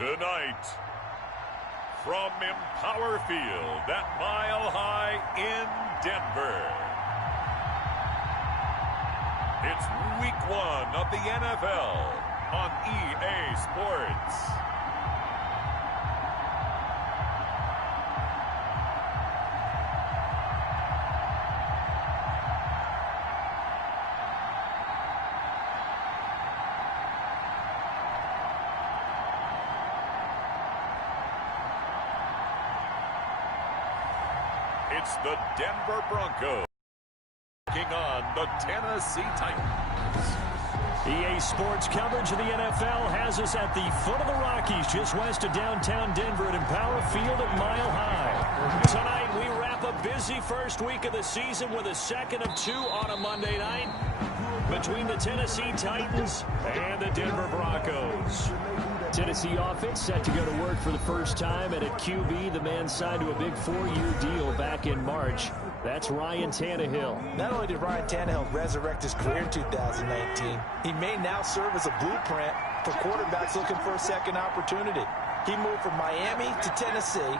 Tonight, from Empower Field at Mile High in Denver, it's Week 1 of the NFL on EA Sports. It's the Denver Broncos taking on the Tennessee Titans. EA Sports coverage of the NFL has us at the foot of the Rockies, just west of downtown Denver at Empower Field at Mile High. Tonight, we wrap a busy first week of the season with a second of two on a Monday night between the Tennessee Titans and the Denver Broncos. Tennessee offense set to go to work for the first time, and at QB, the man signed to a big 4-year deal back in March. That's Ryan Tannehill. Not only did Ryan Tannehill resurrect his career in 2019, he may now serve as a blueprint for quarterbacks looking for a second opportunity. He moved from Miami to Tennessee,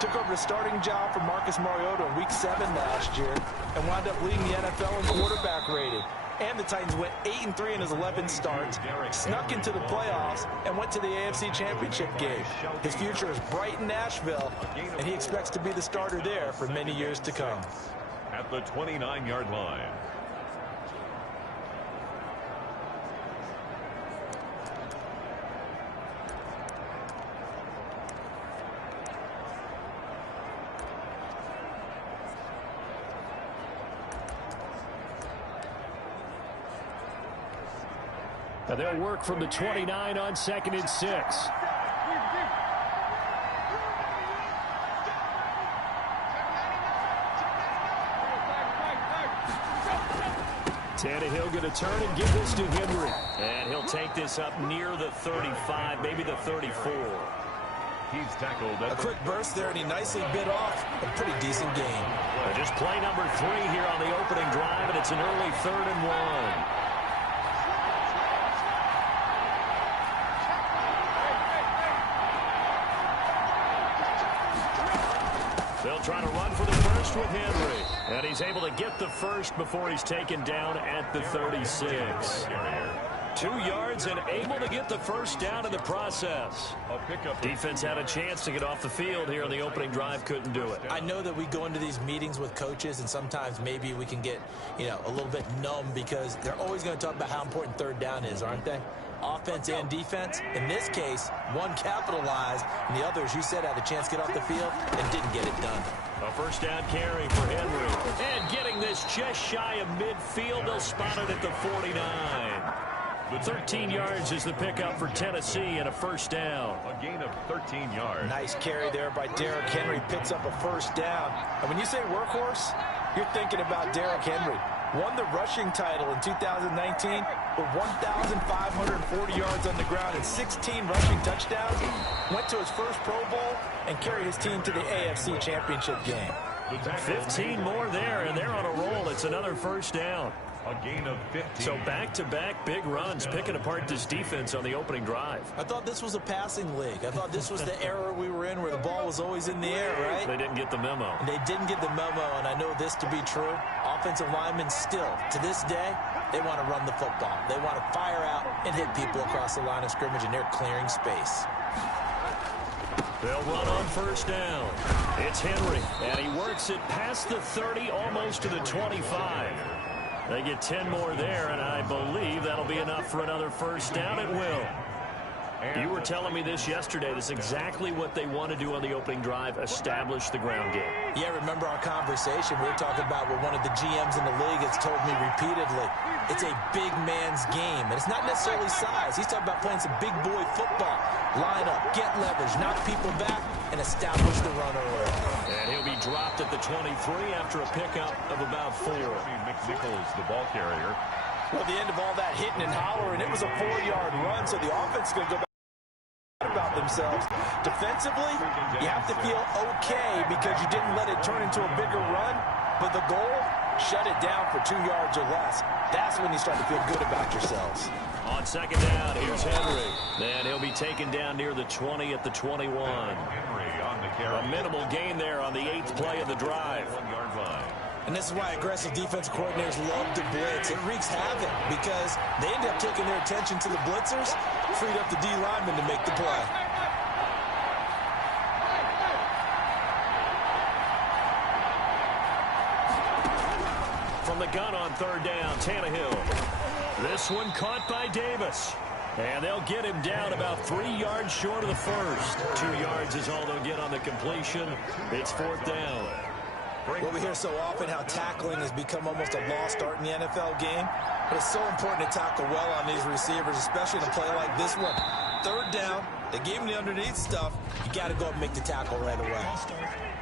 took over the starting job from Marcus Mariota in Week 7 last year, and wound up leading the NFL in quarterback rating. And the Titans went 8-3 in his 11 starts, snuck into the playoffs, and went to the AFC Championship game. His future is bright in Nashville, and he expects to be the starter there for many years to come. At the 29-yard line. Now they'll work from the 29 on 2nd and 6. Tannehill going to turn and give this to Henry. And he'll take this up near the 35, maybe the 34. He's tackled. A quick burst there, and he nicely bit off a pretty decent game. Just play number 3 here on the opening drive, and it's an early 3rd and 1. They'll try to run for the first with Henry. And he's able to get the first before he's taken down at the 36. 2 yards and able to get the first down in the process. Defense had a chance to get off the field here on the opening drive, couldn't do it. I know that we go into these meetings with coaches, and sometimes maybe we can get, a little bit numb because they're always going to talk about how important 3rd down is, aren't they? Offense and defense. In this case, one capitalized, and the other, as you said, had a chance to get off the field and didn't get it done. A first down carry for Henry. And getting this just shy of midfield. They'll spot it at the 49. 13 yards is the pickup for Tennessee and a first down. A gain of 13 yards. Nice carry there by Derrick Henry. Picks up a first down. And when you say workhorse, you're thinking about Derrick Henry. Won the rushing title in 2019 with 1,540 yards on the ground and 16 rushing touchdowns. Went to his first Pro Bowl and carried his team to the AFC Championship game. 15 more there, and they're on a roll. It's another first down. A gain of 15. So back-to-back big runs, picking apart this defense on the opening drive. I thought this was a passing league. I thought this was the era we were in where the ball was always in the air, right? They didn't get the memo. And they didn't get the memo, and I know this to be true. Offensive linemen still, to this day, they want to run the football. They want to fire out and hit people across the line of scrimmage, and they're clearing space. They'll run on first down. It's Henry, and he works it past the 30, almost to the 25. They get 10 more there, and I believe that'll be enough for another first down. It will. You were telling me this yesterday. This is exactly what they want to do on the opening drive, establish the ground game. Yeah, remember our conversation. We were talking about what one of the GMs in the league has told me repeatedly. It's a big man's game, and it's not necessarily size. He's talking about playing some big boy football. Line up, get leverage, knock people back, and establish the run early. And he'll be dropped at the 23 after a pickup of about 4. McNichols, the ball carrier. Well, the end of all that hitting and hollering, it was a 4-yard run, so the offense is going to go back about themselves. Defensively, you have to feel okay because you didn't let it turn into a bigger run, but the goal, shut it down for 2 yards or less. That's when you start to feel good about yourselves. On second down, here's Henry. And he'll be taken down near the 20 at the 21. A minimal gain there on the 8th play of the drive. 1 yard line. And this is why aggressive defensive coordinators love to blitz. It wreaks havoc because they end up taking their attention to the blitzers, freed up the D lineman to make the play. From the gun on third down, Tannehill. This one caught by Davis. And they'll get him down about 3 yards short of the first. 2 yards is all they'll get on the completion. It's 4th down. Well, we hear so often how tackling has become almost a lost art in the NFL game. But it's so important to tackle well on these receivers, especially in a play like this one. Third down, they gave him the underneath stuff. You got to go up and make the tackle right away.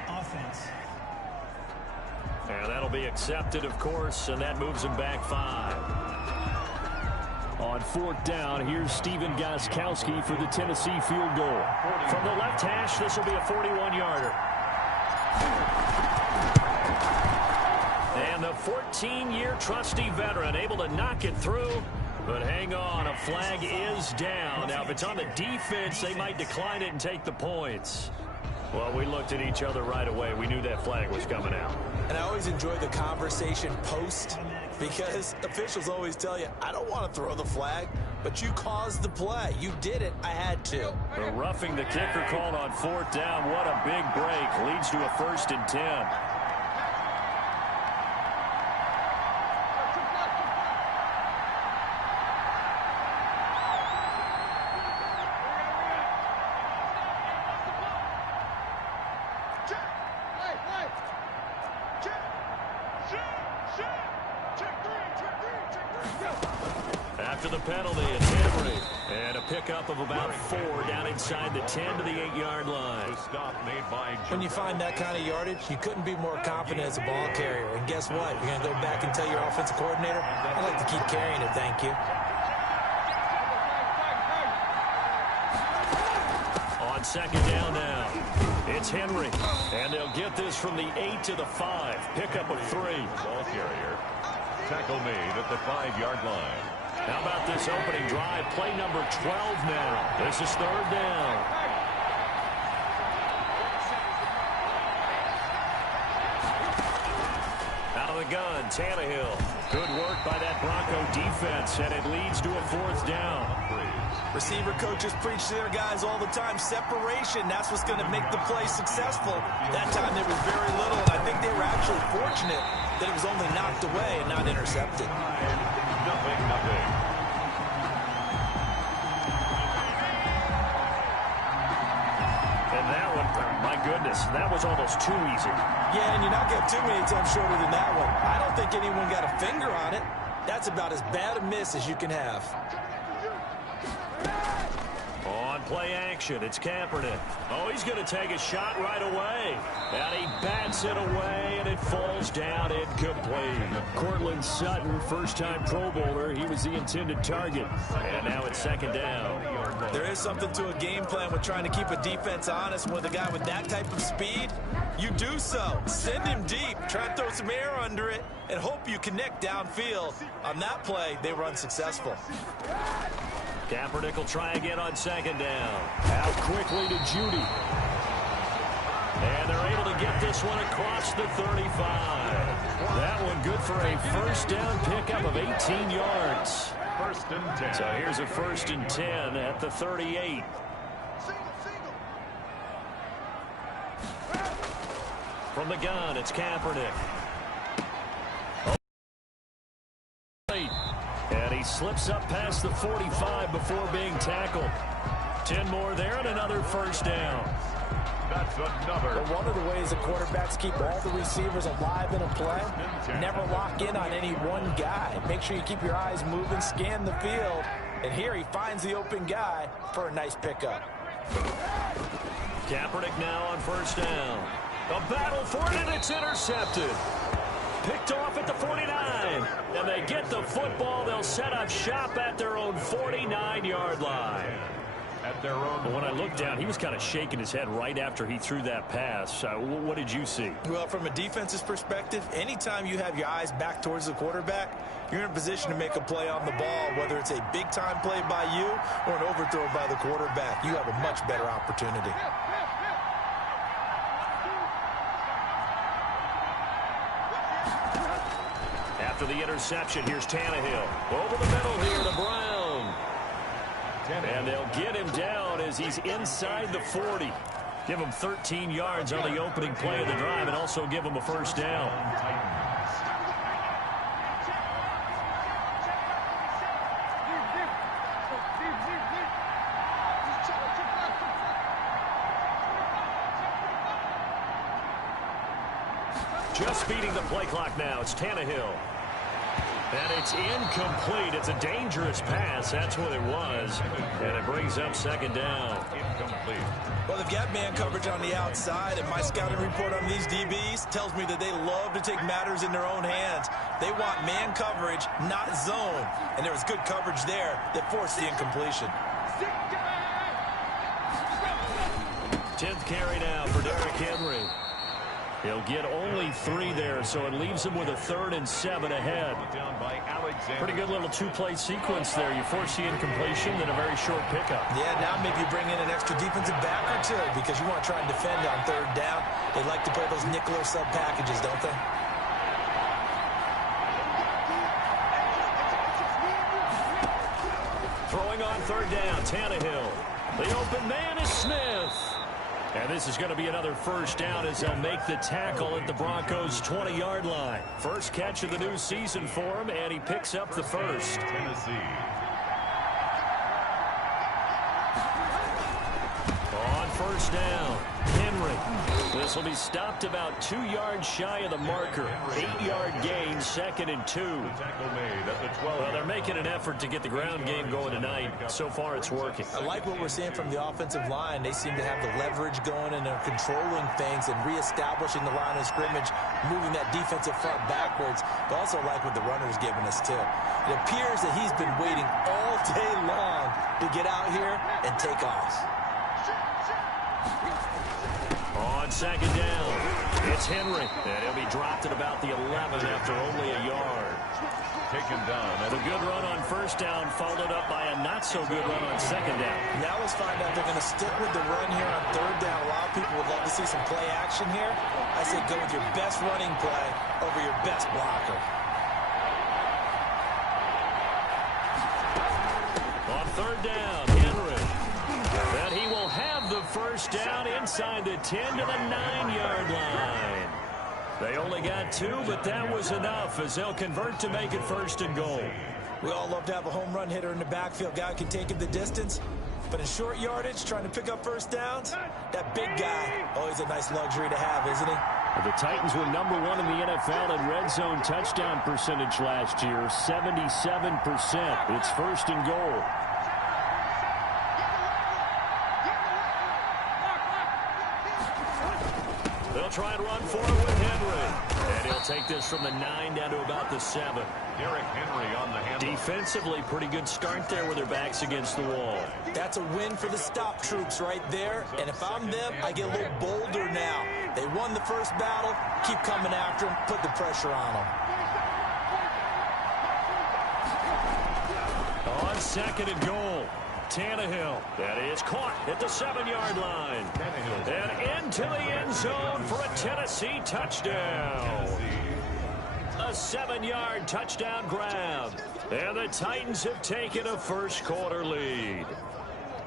Offense. And that'll be accepted, of course, and that moves him back 5. On 4th down, here's Stephen Gostkowski for the Tennessee field goal. From the left hash, this will be a 41-yarder. And the 14-year trusty veteran able to knock it through. But hang on, a flag is down. Now, if it's on the defense, they might decline it and take the points. Well, we looked at each other right away. We knew that flag was coming out. And I always enjoy the conversation post because officials always tell you, I don't want to throw the flag, but you caused the play. You did it. I had to. The roughing the kicker called on 4th down. What a big break. Leads to a 1st and 10. After the penalty, it's Henry. And a pickup of about 4 down inside the 10 to the 8-yard line. Stop made by When you find that kind of yardage, you couldn't be more confident as a ball carrier. And guess what? You're going to go back and tell your offensive coordinator, I'd like to keep carrying it, thank you. On second down now, it's Henry. And they'll get this from the 8 to the 5. Pickup of 3. ball carrier. Tackle made at the 5-yard line. How about this opening drive? Play number 12 now. This is 3rd down. Out of the gun, Tannehill. Good work by that Bronco defense, and it leads to a 4th down. Receiver coaches preach to their guys all the time. Separation, that's what's going to make the play successful. That time there was very little, and I think they were actually fortunate that it was only knocked away and not intercepted. Nothing. And that one, my goodness, that was almost too easy. Yeah, and you're not getting too many times shorter than that one. I don't think anyone got a finger on it. That's about as bad a miss as you can have. On play action, it's Kaepernick. Oh, he's going to take a shot right away. And he bats it away, and it falls down incomplete. Cortland Sutton, first-time Pro Bowler. He was the intended target. And now it's 2nd down. There is something to a game plan with trying to keep a defense honest. With a guy with that type of speed, you do so. Send him deep. Try to throw some air under it and hope you connect downfield. On that play, they were unsuccessful. Kaepernick will try again on 2nd down. Out quickly to Judy. And they're able to get this one across the 35. That one good for a 1st down pickup of 18 yards. 1st and 10. So here's a 1st and 10 at the 38. From the gun, it's Kaepernick. And he slips up past the 45 before being tackled. 10 more there and another 1st down. That's another. But one of the ways the quarterbacks keep all the receivers alive in a play, never lock in on any one guy. Make sure you keep your eyes moving, scan the field. And here he finds the open guy for a nice pickup. Kaepernick now on 1st down. A battle for it, and it's intercepted. Picked off at the 49. And they get the football. They'll set up shop at their own 49-yard line. At at their own. But when I looked down, he was kind of shaking his head right after he threw that pass. What did you see? Well, from a defense's perspective, anytime you have your eyes back towards the quarterback, you're in a position to make a play on the ball, whether it's a big-time play by you or an overthrow by the quarterback. You have a much better opportunity. After the interception, here's Tannehill. Over the middle here to Brown. And they'll get him down as he's inside the 40. Give him 13 yards on the opening play of the drive and also give him a first down. Just speeding the play clock now. It's Tannehill. And it's incomplete. It's a dangerous pass. That's what it was. And it brings up second down. Incomplete. Well, they've got man coverage on the outside, and my scouting report on these DBs tells me that they love to take matters in their own hands. They want man coverage, not zone. And there was good coverage there that forced the incompletion. 10th carry now for Derrick Henry. He'll get only 3 there, so it leaves him with a 3rd and 7 ahead. Pretty good little two-play sequence there. You force the incompletion, then a very short pickup. Yeah, now maybe you bring in an extra defensive back or two because you want to try and defend on 3rd down. They like to play those nickel or sub packages, don't they? Throwing on 3rd down, Tannehill. The open man is Smith. And this is going to be another first down as they'll make the tackle at the Broncos' 20-yard line. First catch of the new season for him, and he picks up the first. Tennessee. On first down, Henry. This will be stopped about 2 yards shy of the marker. 8-yard gain, 2nd and 2. Tackle made at the 12. Well, they're making an effort to get the ground game going tonight. So far, it's working. I like what we're seeing from the offensive line. They seem to have the leverage going, and they're controlling things and reestablishing the line of scrimmage, moving that defensive front backwards. But also like what the runner's giving us, too. It appears that he's been waiting all day long to get out here and take off. On 2nd down, it's Henry. And he'll be dropped at about the 11 after only a yard. Taken down. The good run on first down followed up by a not-so-good run on 2nd down. Now let's find out if they're going to stick with the run here on 3rd down. A lot of people would love to see some play action here. I say go with your best running play over your best blocker. On 3rd down, Henry. And he will have the first down inside the 10 to the 9-yard line. They only got 2, but that was enough as they'll convert to make it 1st and goal. We all love to have a home run hitter in the backfield. Guy who can take him the distance. But in short yardage, trying to pick up first downs, that big guy, always a nice luxury to have, isn't he? The Titans were number 1 in the NFL in red zone touchdown percentage last year, 77%. It's 1st and goal. They'll try and run for it with Henry. And he'll take this from the 9 down to about the 7. Derrick Henry on the handle. Defensively, pretty good start there with their backs against the wall. That's a win for the stop troops right there. And if I'm them, I get a little bolder now. They won the first battle. Keep coming after them. Put the pressure on them. On 2nd and goal, Tannehill. That is caught at the 7-yard line. And into the end zone for a Tennessee touchdown. A 7-yard touchdown grab. And the Titans have taken a first-quarter lead.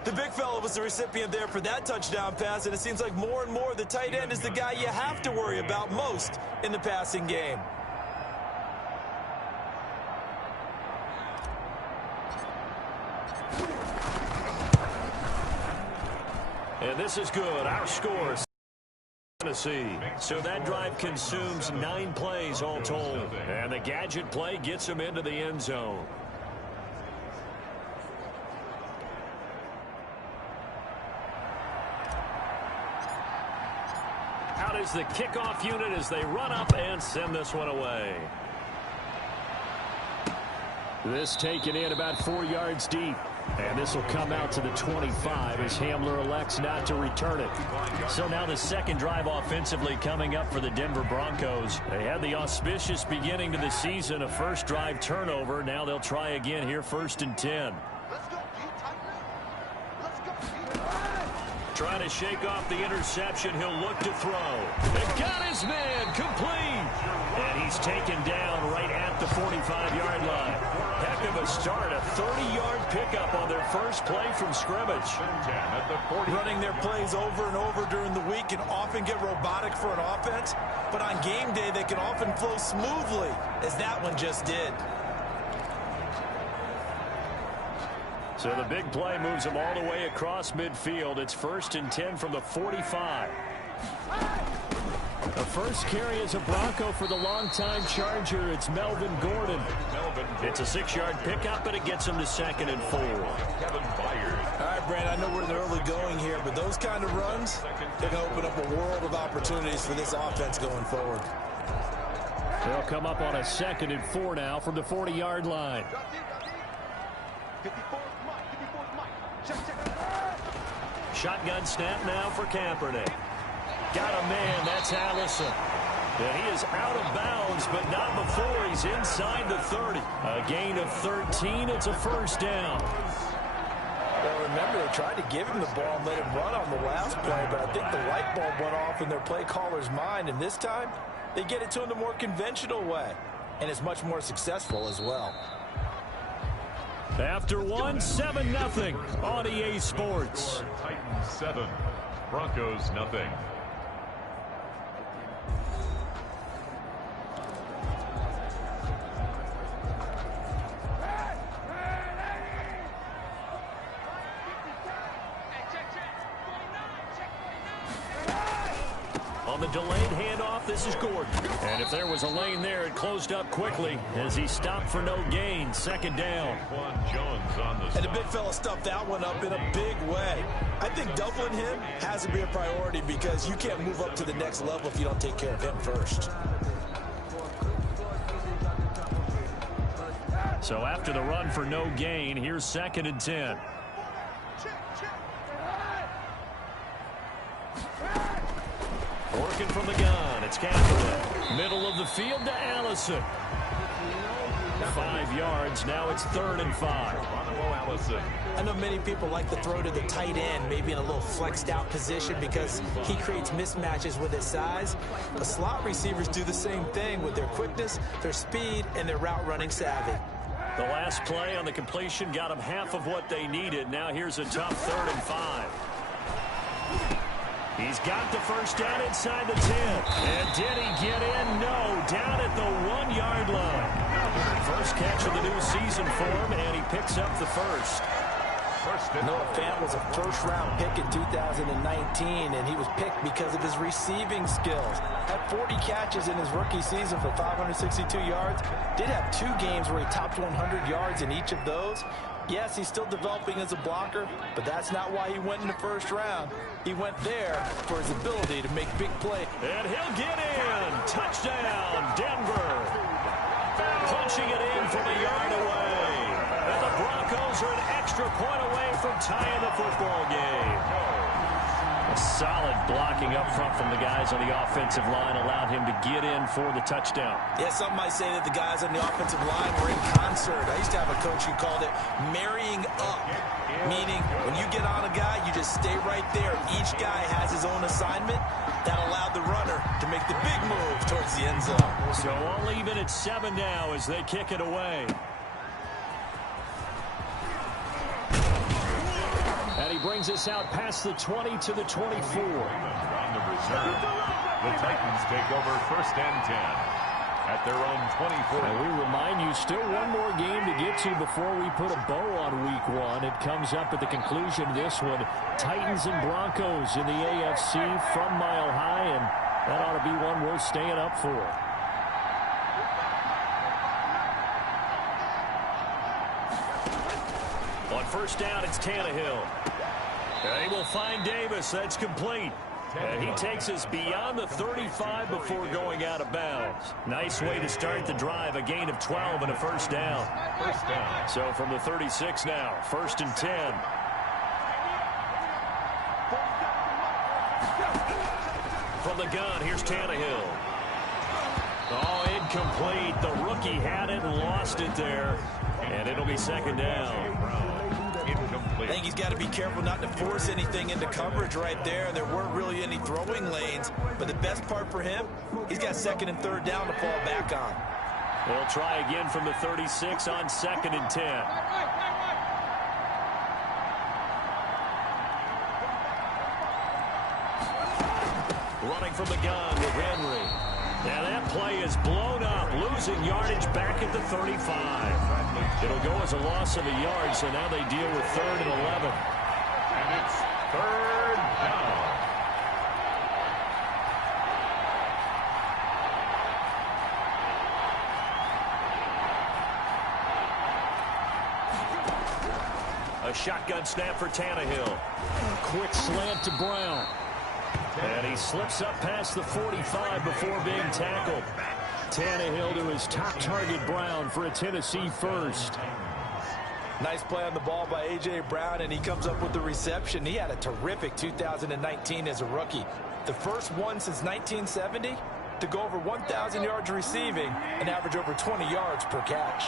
The big fella was the recipient there for that touchdown pass, and it seems like more and more the tight end is the guy you have to worry about most in the passing game. And this is good. Our score is Tennessee. So that drive consumes 9 plays all told. And the gadget play gets him into the end zone. Out is the kickoff unit as they run up and send this one away. This taken in about 4 yards deep. And this will come out to the 25 as Hamler elects not to return it. So now the second drive offensively coming up for the Denver Broncos. They had the auspicious beginning to the season, a first drive turnover. Now they'll try again here, 1st and 10. Trying to shake off the interception. He'll look to throw. And got his man complete. And he's taken down right at the 45-yard line. Heck of a start. A 30-yard pickup on their first play from scrimmage. Running their plays over and over during the week can often get robotic for an offense. But on game day, they can often flow smoothly, as that one just did. So the big play moves them all the way across midfield. It's 1st and 10 from the 45. The first carry is a Bronco for the longtime Charger. It's Melvin Gordon. It's a 6-yard pickup, but it gets him to 2nd and 4. Kevin Byard. All right, Brand, I know we're in the early going here, but those kind of runs, they're going to open up a world of opportunities for this offense going forward. They'll come up on a 2nd and 4 now from the 40-yard line. Shotgun snap now for Kaepernick. Got a man, that's Allison. And he is out of bounds, but not before he's inside the 30. A gain of 13, it's a 1st down. Well, remember, they tried to give him the ball and let him run on the last play, but I think the light bulb went off in their play caller's mind, and this time, they get it to him the more conventional way, and it's much more successful as well. After 7-0 on EA Sports. Titans 7, Broncos nothing. On the delayed handoff, this is Gordon. And if there was a lane there, it closed up quickly as he stopped for no gain. 2nd down. Quan Jones on the And the big fella stuffed that one up in a big way. I think doubling him has to be a priority because you can't move up to the next level if you don't take care of him first. So after the run for no gain, here's 2nd and 10. Working from the gun, it's Kaepernick. Middle of the field to Allison. 5 yards, now it's 3rd and 5. I know many people like to throw to the tight end, maybe in a little flexed out position because he creates mismatches with his size. The slot receivers do the same thing with their quickness, their speed, and their route running savvy. The last play on the completion got them half of what they needed. Now here's a tough 3rd and 5. He's got the first down inside the 10. And did he get in? No. Down at the 1-yard line. First catch of the new season for him, and he picks up the first. Noah Fant was a first-round pick in 2019, and he was picked because of his receiving skills. Had 40 catches in his rookie season for 562 yards. Did have 2 games where he topped 100 yards in each of those. Yes, he's still developing as a blocker, but that's not why he went in the first round. He went there for his ability to make big plays. And he'll get in. Touchdown, Denver. Punching it in from a yard away. And the Broncos are an extra point away from tying the football game. A solid blocking up front from the guys on the offensive line allowed him to get in for the touchdown. Yeah, some might say that the guys on the offensive line were in concert. I used to have a coach who called it marrying up, meaning when you get on a guy, you just stay right there. Each guy has his own assignment. That allowed the runner to make the big move towards the end zone. So all even at 7 now as they kick it away. And he brings us out past the 20 to the 24. On the reserve, the Titans take over 1st and 10 at their own 24. And we remind you, still one more game to get to before we put a bow on week 1. It comes up at the conclusion of this one. Titans and Broncos in the AFC from Mile High, and that ought to be one worth staying up for. On 1st down, it's Tannehill. And he will find Davis. That's complete. And he takes us beyond the 35 before going out of bounds. Nice way to start the drive, a gain of 12 and a first down. First down. So from the 36 now, 1st and 10. From the gun, here's Tannehill. Oh, incomplete. The rookie had it and lost it there. And it'll be 2nd down. I think he's got to be careful not to force anything into coverage right there. There weren't really any throwing lanes. But the best part for him, he's got 2nd and 3rd down to fall back on. They'll try again from the 36 on 2nd and 10. Running from the gun with Henry. Now that play is blown up, losing yardage back at the 35. It'll go as a loss of a yard, so now they deal with 3rd and 11. And it's 3rd down. A shotgun snap for Tannehill. Quick slant to Brown. And he slips up past the 45 before being tackled. Tannehill to his top target, Brown, for a Tennessee first. Nice play on the ball by A.J. Brown, and he comes up with the reception. He had a terrific 2019 as a rookie. The first one since 1970 to go over 1,000 yards receiving and average over 20 yards per catch.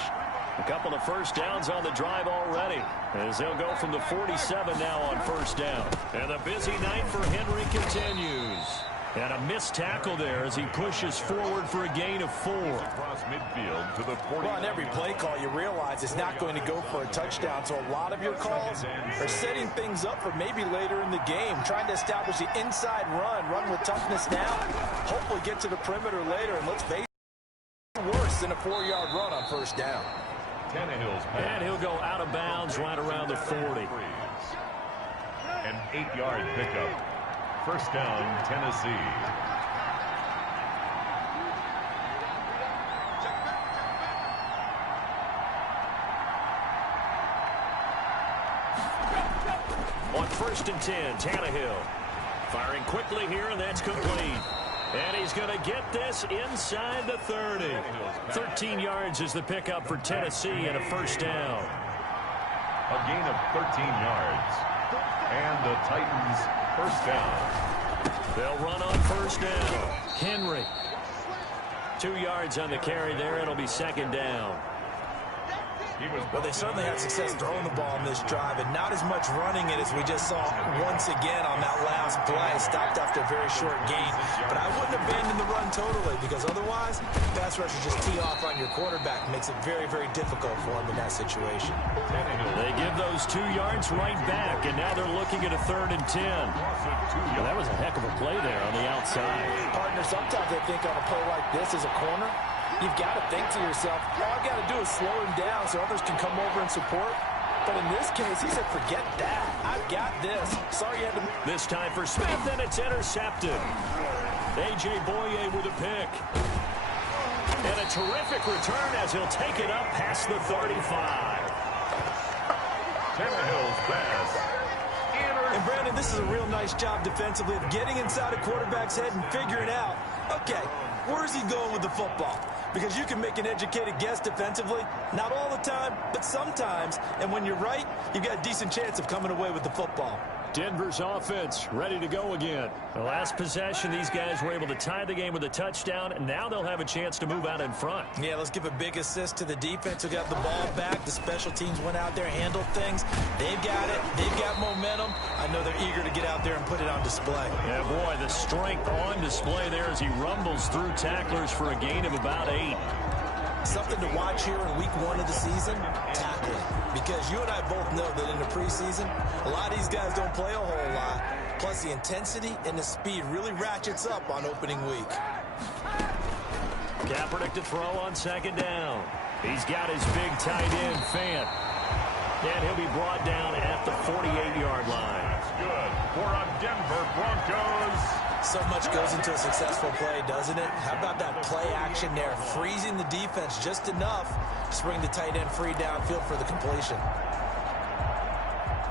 A couple of first downs on the drive already, as they'll go from the 47 now on 1st down. And the busy night for Henry continues. And a missed tackle there as he pushes forward for a gain of 4. Across midfield to the 40. Well, on every play call, you realize it's not going to go for a touchdown, so a lot of your calls are setting things up for maybe later in the game, trying to establish the inside run with toughness now, hopefully get to the perimeter later, and let's face it, worse than a 4-yard run on 1st down. Tannehill's pass. And he'll go out of bounds right around the 40. An 8-yard pickup. 1st down, Tennessee. On 1st and 10, Tannehill. Firing quickly here, and that's complete. And he's going to get this inside the 30. 13 yards is the pickup for Tennessee and a 1st down. A gain of 13 yards. And the Titans 1st down. They'll run on 1st down. Henry. 2 yards on the carry there. It'll be 2nd down. Well, they certainly had success throwing the ball in this drive, and not as much running it as we just saw once again on that last play. Stopped after a very short gain. But I wouldn't abandon the run totally, because otherwise, pass rushers just tee off on your quarterback. Makes it very, very difficult for him in that situation. They give those 2 yards right back, and now they're looking at a 3rd and 10. Well, that was a heck of a play there on the outside. Partner, sometimes I think on a play like this as a corner, you've got to think to yourself, all I've got to do is slow him down so others can come over and support. But in this case, he said, forget that. I've got this. Sorry you had to... This time for Smith, and it's intercepted. A.J. Boye with a pick. And a terrific return as he'll take it up past the 35. Tannehill's pass. And Brandon, this is a real nice job defensively of getting inside a quarterback's head and figuring out, okay, where's he going with the football? Because you can make an educated guess defensively, not all the time, but sometimes. And when you're right, you've got a decent chance of coming away with the football. Denver's offense ready to go again. The last possession, these guys were able to tie the game with a touchdown, and now they'll have a chance to move out in front. Yeah, let's give a big assist to the defense who got the ball back. The special teams went out there, handled things. They've got it. They've got momentum. I know they're eager to get out there and put it on display. Yeah, boy, the strength on display there as he rumbles through tacklers for a gain of about 8. Something to watch here in week 1 of the season, tackling. Because you and I both know that in the preseason, a lot of these guys don't play a whole lot. Plus, the intensity and the speed really ratchets up on opening week. Kaepernick to throw on 2nd down. He's got his big tight end, Fant. And he'll be brought down at the 48-yard line. That's good for a Denver Broncos. So much goes into a successful play, doesn't it? How about that play action there, freezing the defense just enough to bring the tight end free downfield for the completion.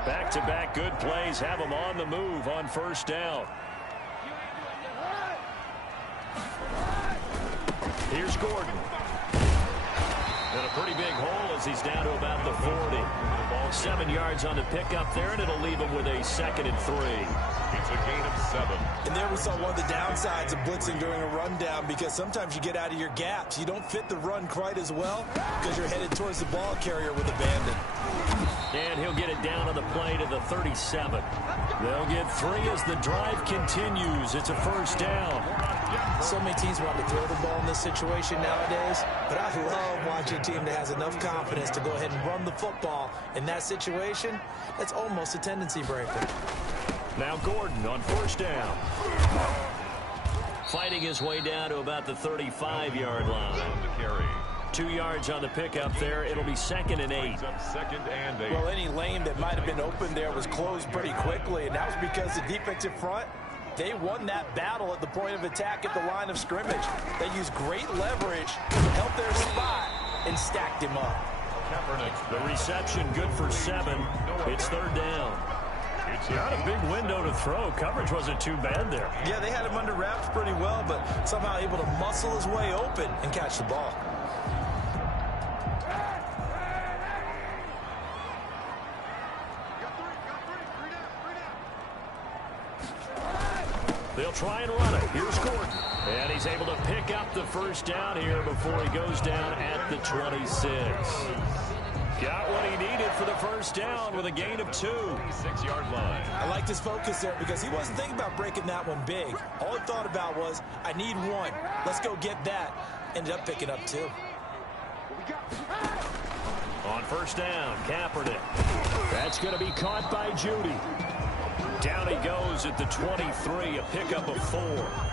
Back-to-back good plays have them on the move on 1st down. Here's Gordon. And a pretty big hole as he's down to about the 40. 7 yards on the pickup there, and it'll leave him with a 2nd and 3. It's a gain of 7. And there we saw one of the downsides of blitzing during a rundown, because sometimes you get out of your gaps. You don't fit the run quite as well because you're headed towards the ball carrier with abandon. And he'll get it down on the play to the 37. They'll get 3 as the drive continues. It's a first down. So many teams want to throw the ball in this situation nowadays, but I love watching a team that has enough confidence to go ahead and run the football. In that situation, that's almost a tendency breaker. Now Gordon on first down. Fighting his way down to about the 35-yard line. 2 yards on the pickup there. It'll be 2nd and 8. Well, any lane that might have been open there was closed pretty quickly, and that was because the defensive front, they won that battle at the point of attack at the line of scrimmage. They used great leverage to help their spot and stacked him up. The reception good for 7. It's 3rd down. It's not a big window to throw. Coverage wasn't too bad there. Yeah, they had him under wraps pretty well, but somehow able to muscle his way open and catch the ball. They'll try and run it. Here's Gordon. And he's able to pick up the first down here before he goes down at the 26. Got what he needed for the first down with a gain of 2. 6-yard line. I liked his focus there because he wasn't thinking about breaking that one big. All he thought about was, I need 1. Let's go get that. Ended up picking up 2. On first down, Kaepernick. That's going to be caught by Judy. Down he goes at the 23, a pickup of 4.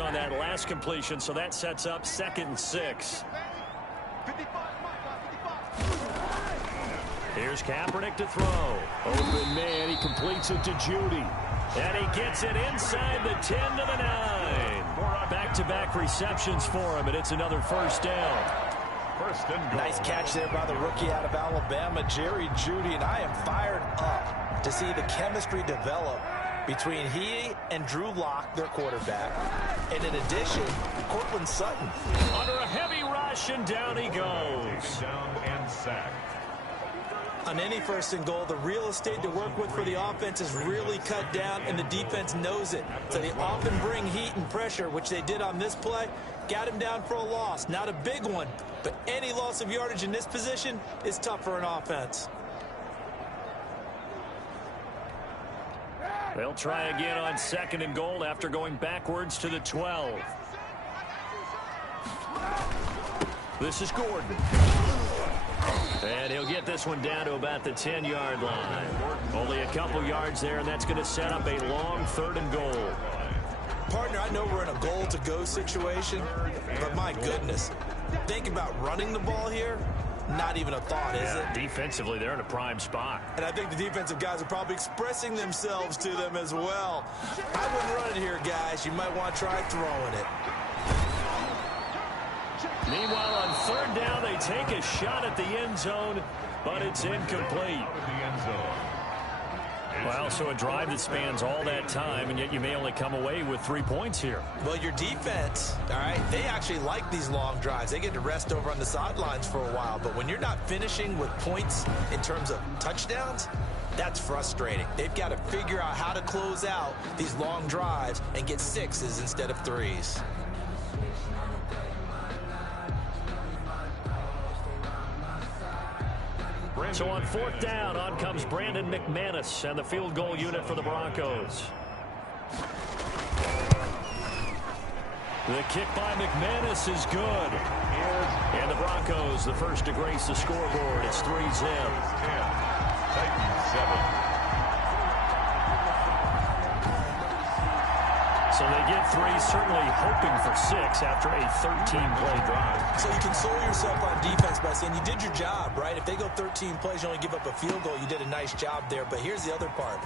On that last completion, so that sets up 2nd and 6. Here's Kaepernick to throw. Open man, he completes it to Judy. And he gets it inside the 10 to the 9. Back-to-back receptions for him, and it's another first down. First and goal. Nice catch there by the rookie out of Alabama, Jerry Judy, and I am fired up to see the chemistry develop between he and Drew Lock, their quarterback. And in addition, Cortland Sutton. Under a heavy rush, and down he goes. Down and sacked. On any 1st and goal, the real estate to work with for the offense is really cut down, and the defense knows it. So they often bring heat and pressure, which they did on this play. Got him down for a loss. Not a big one, but any loss of yardage in this position is tough for an offense. They'll try again on 2nd and goal after going backwards to the 12. This is Gordon. And he'll get this one down to about the 10-yard line. Only a couple yards there, and that's going to set up a long 3rd and goal. Partner, I know we're in a goal-to-go situation, but my goodness, think about running the ball here. Not even a thought, is it? Defensively, they're in a prime spot. And I think the defensive guys are probably expressing themselves to them as well. I wouldn't run it here, guys. You might want to try throwing it. Meanwhile, on 3rd down, they take a shot at the end zone, but it's incomplete. Well, so a drive that spans all that time, and yet you may only come away with 3 points here. Well, your defense, all right, they actually like these long drives. They get to rest over on the sidelines for a while. But when you're not finishing with points in terms of touchdowns, that's frustrating. They've got to figure out how to close out these long drives and get 6s instead of 3s. So on 4th down, on comes Brandon McManus and the field goal unit for the Broncos. The kick by McManus is good. And the Broncos, the first to grace the scoreboard. It's 3-zip. Titans 7. So they get 3, certainly hoping for 6 after a 13-play drive. So you console yourself on defense by saying you did your job, right? If they go 13 plays, you only give up a field goal, you did a nice job there. But here's the other part.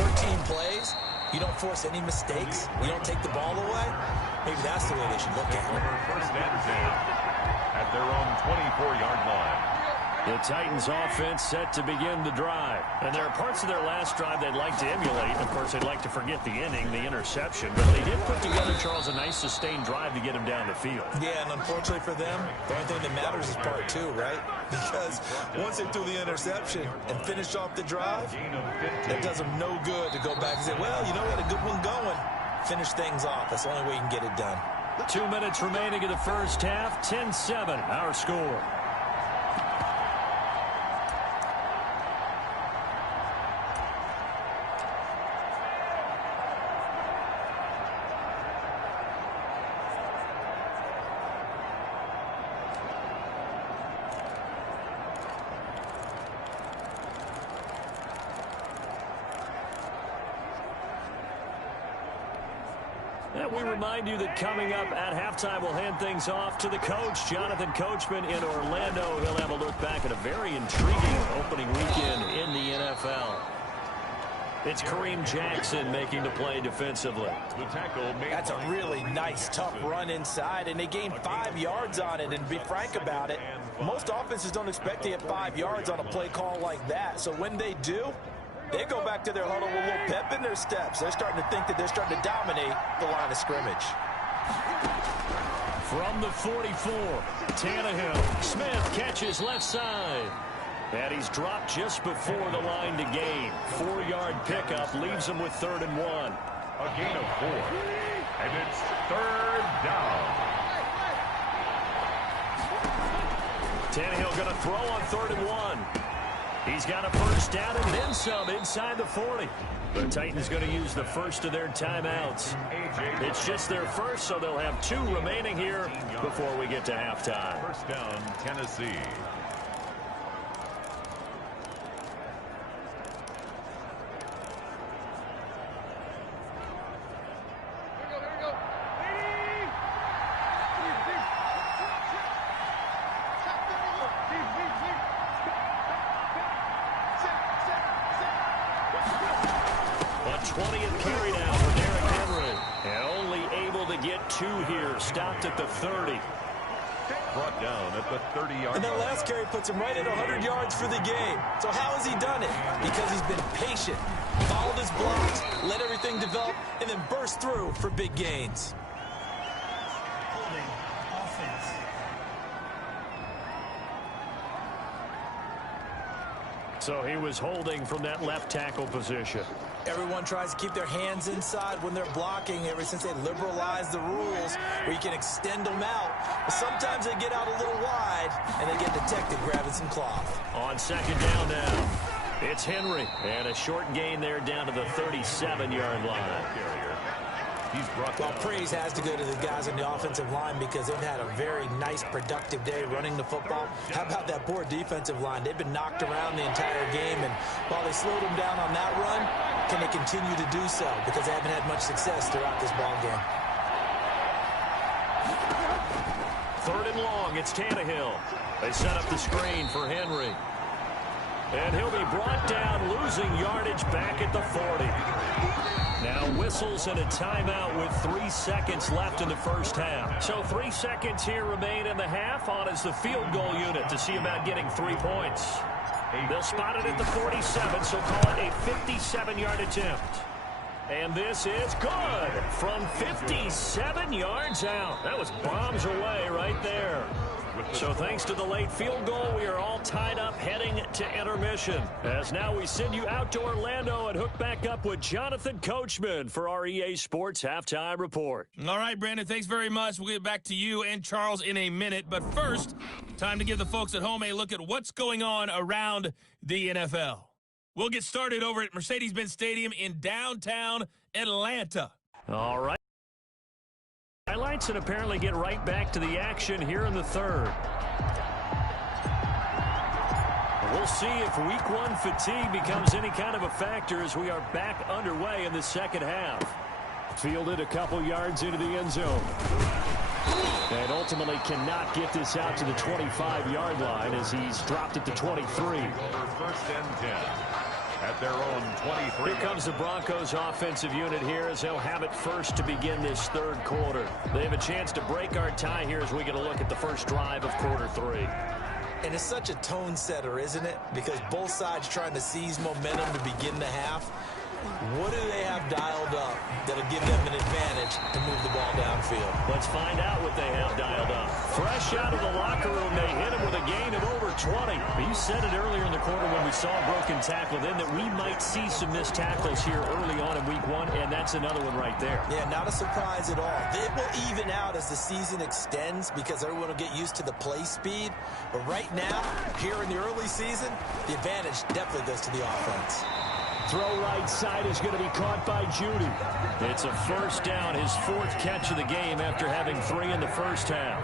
13 plays, you don't force any mistakes, you don't take the ball away. Maybe that's the way they should look at it. First and 10 at their own 24-yard line. The Titans offense set to begin the drive. And there are parts of their last drive they'd like to emulate. Of course, they'd like to forget the inning, the interception. But they did put together, Charles, a nice sustained drive to get him down the field. Yeah, and unfortunately for them, the only thing that matters is part two, right? Because once they threw the interception and finished off the drive, that does them no good to go back and say, well, you know, we had a good one going. Finish things off. That's the only way you can get it done. 2 minutes remaining in the first half. 10-7, our score. And we remind you that coming up at halftime, we'll hand things off to the coach, Jonathan Coachman in Orlando. He'll have a look back at a very intriguing opening weekend in the NFL. It's Kareem Jackson making the play defensively. The tackle made. That's a really nice, tough run inside, and they gained 5 yards on it. And to be frank about it, most offenses don't expect to get 5 yards on a play call like that. So when they do, they go back to their huddle with a little pep in their steps. They're starting to think that they're starting to dominate the line of scrimmage. From the 44, Tannehill. Smith catches left side. And he's dropped just before the line to gain. 4-yard pickup leaves him with 3rd and 1. A gain of 4. And it's 3rd down. Tannehill going to throw on 3rd and 1. He's got a first down and then some inside the 40. The Titans going to use the first of their timeouts. It's just their first, so they'll have 2 remaining here before we get to halftime. First down, Tennessee. Stopped at the 30. Brought down at the 30-yard line. And that last carry puts him right at 100 yards for the game. So how has he done it? Because he's been patient, followed his blocks, let everything develop, and then burst through for big gains. So he was holding from that left tackle position. Everyone tries to keep their hands inside when they're blocking ever since they liberalized the rules where you can extend them out. But sometimes they get out a little wide and they get detected grabbing some cloth. On 2nd down now, it's Henry. And a short gain there down to the 37-yard line. Well, praise has to go to the guys on the offensive line because they've had a very nice, productive day running the football. How about that poor defensive line? They've been knocked around the entire game, and while they slowed them down on that run, can they continue to do so? Because they haven't had much success throughout this ball game. 3rd and long, it's Tannehill. They set up the screen for Henry. And he'll be brought down, losing yardage back at the 40. Now whistles and a timeout with 3 seconds left in the first half. So 3 seconds here remain in the half. On is the field goal unit to see about getting 3 points. They'll spot it at the 47, so call it a 57-yard attempt. And this is good from 57 yards out. That was bombs away right there. So thanks to the late field goal, we are all tied up heading to intermission. As now we send you out to Orlando and hook back up with Jonathan Coachman for our EA Sports Halftime Report. All right, Brandon, thanks very much. We'll get back to you and Charles in a minute. But first, time to give the folks at home a look at what's going on around the NFL. We'll get started over at Mercedes-Benz Stadium in downtown Atlanta. All right. Highlights and apparently get right back to the action here in the 3rd. We'll see if week 1 fatigue becomes any kind of a factor as we are back underway in the 2nd half. Fielded a couple yards into the end zone. And ultimately cannot get this out to the 25-yard line as he's dropped it to 23. First and 10. At their own 23. Here comes the Broncos offensive unit here as they'll have it first to begin this 3rd quarter. They have a chance to break our tie here as we get a look at the first drive of quarter 3. And it's such a tone setter, isn't it? Because both sides trying to seize momentum to begin the half. What do they have dialed up that'll give them an advantage to move the ball downfield? Let's find out what they have dialed up. Fresh out of the locker room, they hit him with a gain of over 20. You said it earlier in the quarter when we saw a broken tackle then that we might see some missed tackles here early on in week 1, and that's another one right there. Yeah, not a surprise at all. It will even out as the season extends because everyone will get used to the play speed. But right now, here in the early season, the advantage definitely goes to the offense. Throw right side is going to be caught by Judy. It's a first down, his 4th catch of the game after having 3 in the first half.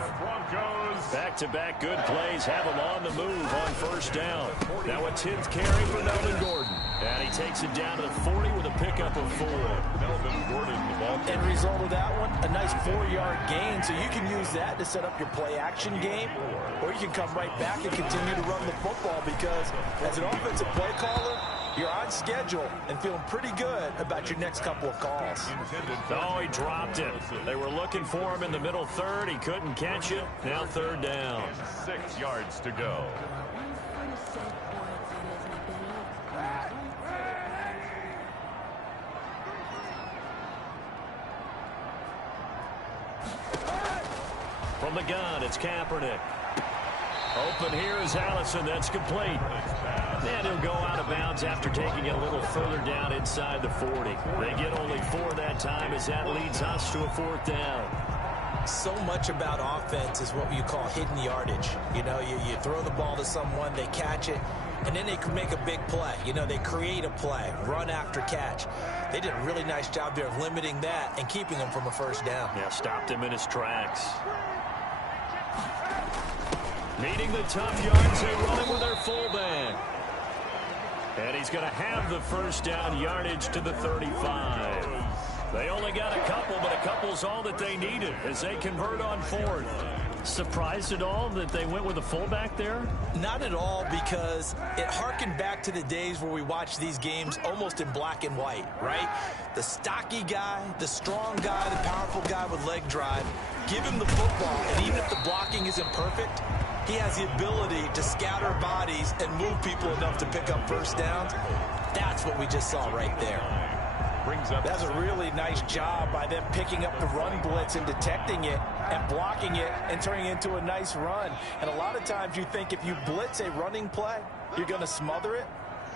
Back-to-back good plays have him on the move on first down. Now a 10th carry for Melvin Gordon. And he takes it down to the 40 with a pickup of 4. Melvin Gordon, the ball. End result of that one, a nice 4-yard gain. So you can use that to set up your play-action game, or you can come right back and continue to run the football because as an offensive play caller, you're on schedule and feeling pretty good about your next couple of calls. Oh, he dropped it. They were looking for him in the middle third. He couldn't catch it. Now 3rd down. 6 yards to go. From the gun, it's Kaepernick. Open here is Allison. That's complete. And he'll go out of bounds after taking it a little further down inside the 40. They get only 4 that time as that leads us to a 4th down. So much about offense is what you call hidden yardage. You know, you throw the ball to someone, they catch it, and then they can make a big play. You know, they create a play, run after catch. They did a really nice job there of limiting that and keeping him from a first down. Yeah, stopped him in his tracks. Needing the tough yards, they run him with their fullback. And he's going to have the first down yardage to the 35. They only got a couple, but a couple's all that they needed as they convert on 4th. Surprised at all that they went with a fullback there? Not at all, because it harkened back to the days where we watched these games almost in black and white, right? The stocky guy, the strong guy, the powerful guy with leg drive. Give him the football, and even if the blocking isn't perfect, he has the ability to scatter bodies and move people enough to pick up first downs. That's what we just saw right there. That's a really nice job by them picking up the run blitz and detecting it and blocking it and turning it into a nice run. And a lot of times you think if you blitz a running play, you're going to smother it.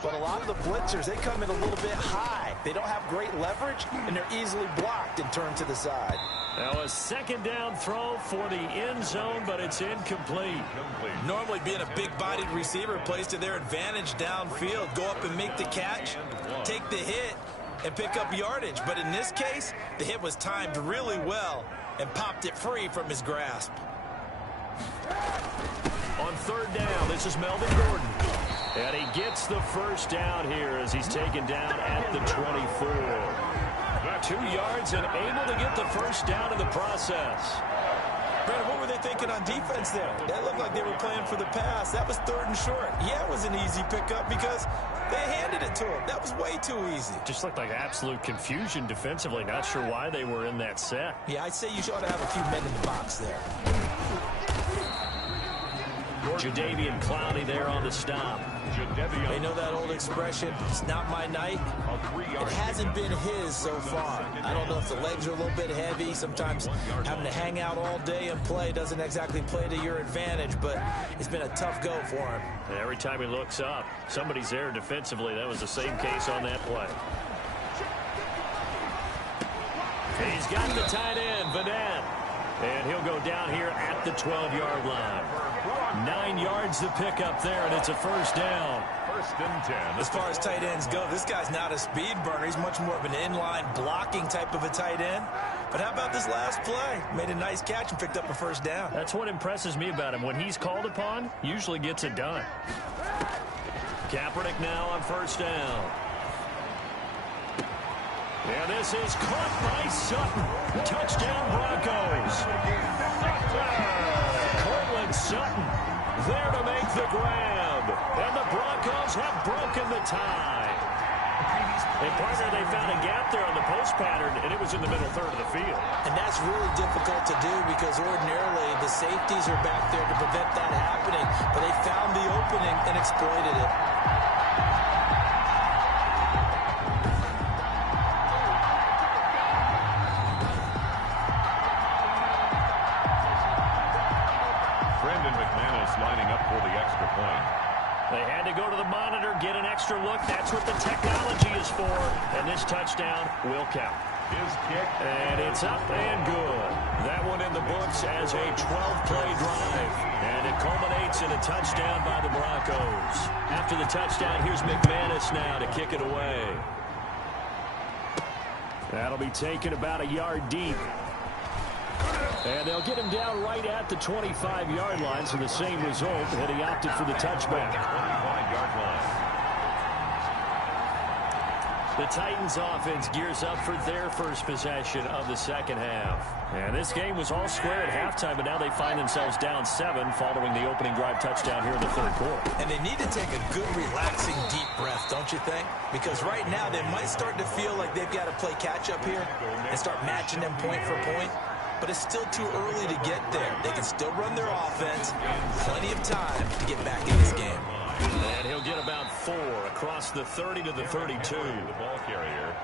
But a lot of the blitzers, they come in a little bit high. They don't have great leverage, and they're easily blocked and turned to the side. Now a 2nd down throw for the end zone, but it's incomplete. Normally being a big-bodied receiver plays to their advantage downfield. Go up and make the catch, take the hit, and pick up yardage. But in this case, the hit was timed really well and popped it free from his grasp. On 3rd down, this is Melvin Gordon. And he gets the first down here as he's taken down at the 24. 2 yards and able to get the first down in the process. Brandon, what were they thinking on defense there? That looked like they were playing for the pass. That was 3rd and short. Yeah, it was an easy pickup because they handed it to him. That was way too easy. Just looked like absolute confusion defensively. Not sure why they were in that set. Yeah, I'd say you ought to have a few men in the box there. Jadeveon Clowney there on the stop. They know that old expression, it's not my night. It hasn't been his so far. I don't know if the legs are a little bit heavy. Sometimes having to hang out all day and play doesn't exactly play to your advantage, but it's been a tough go for him. And every time he looks up, somebody's there defensively. That was the same case on that play. He's got the tight end, Vanette. And he'll go down here at the 12-yard line. 9 yards to pick up there, and it's a first down. 1st and 10. As far as tight ends go, this guy's not a speed burner. He's much more of an inline blocking type of a tight end. But how about this last play? Made a nice catch and picked up a first down. That's what impresses me about him. When he's called upon, usually gets it done. Kaepernick now on first down. And this is caught by Sutton. Touchdown Broncos. Cortland Sutton there to make the grab. And the Broncos have broken the tie. And partner, they found a gap there on the post pattern, and it was in the middle third of the field. And that's really difficult to do because ordinarily the safeties are back there to prevent that happening. But they found the opening and exploited it. Brandon McManus lining up for the extra point. They had to go to the monitor, get an extra look. That's what the technology is for. And this touchdown will count. His kick. And it's up and good. That one in the books as a 12-play drive. And it culminates in a touchdown by the Broncos. After the touchdown, here's McManus now to kick it away. That'll be taken about a yard deep. And they'll get him down right at the 25-yard line, so the same result, and he opted for the touchback. 25-yard line. The Titans offense gears up for their first possession of the second half. And this game was all square at halftime, but now they find themselves down 7 following the opening drive touchdown here in the third quarter. And they need to take a good, relaxing, deep breath, don't you think? Because right now they might start to feel like they've got to play catch-up here and start matching them point for point. But it's still too early to get there. They can still run their offense. Plenty of time to get back in this game. And he'll get about 4 across the 30 to the 32. The ball carrier.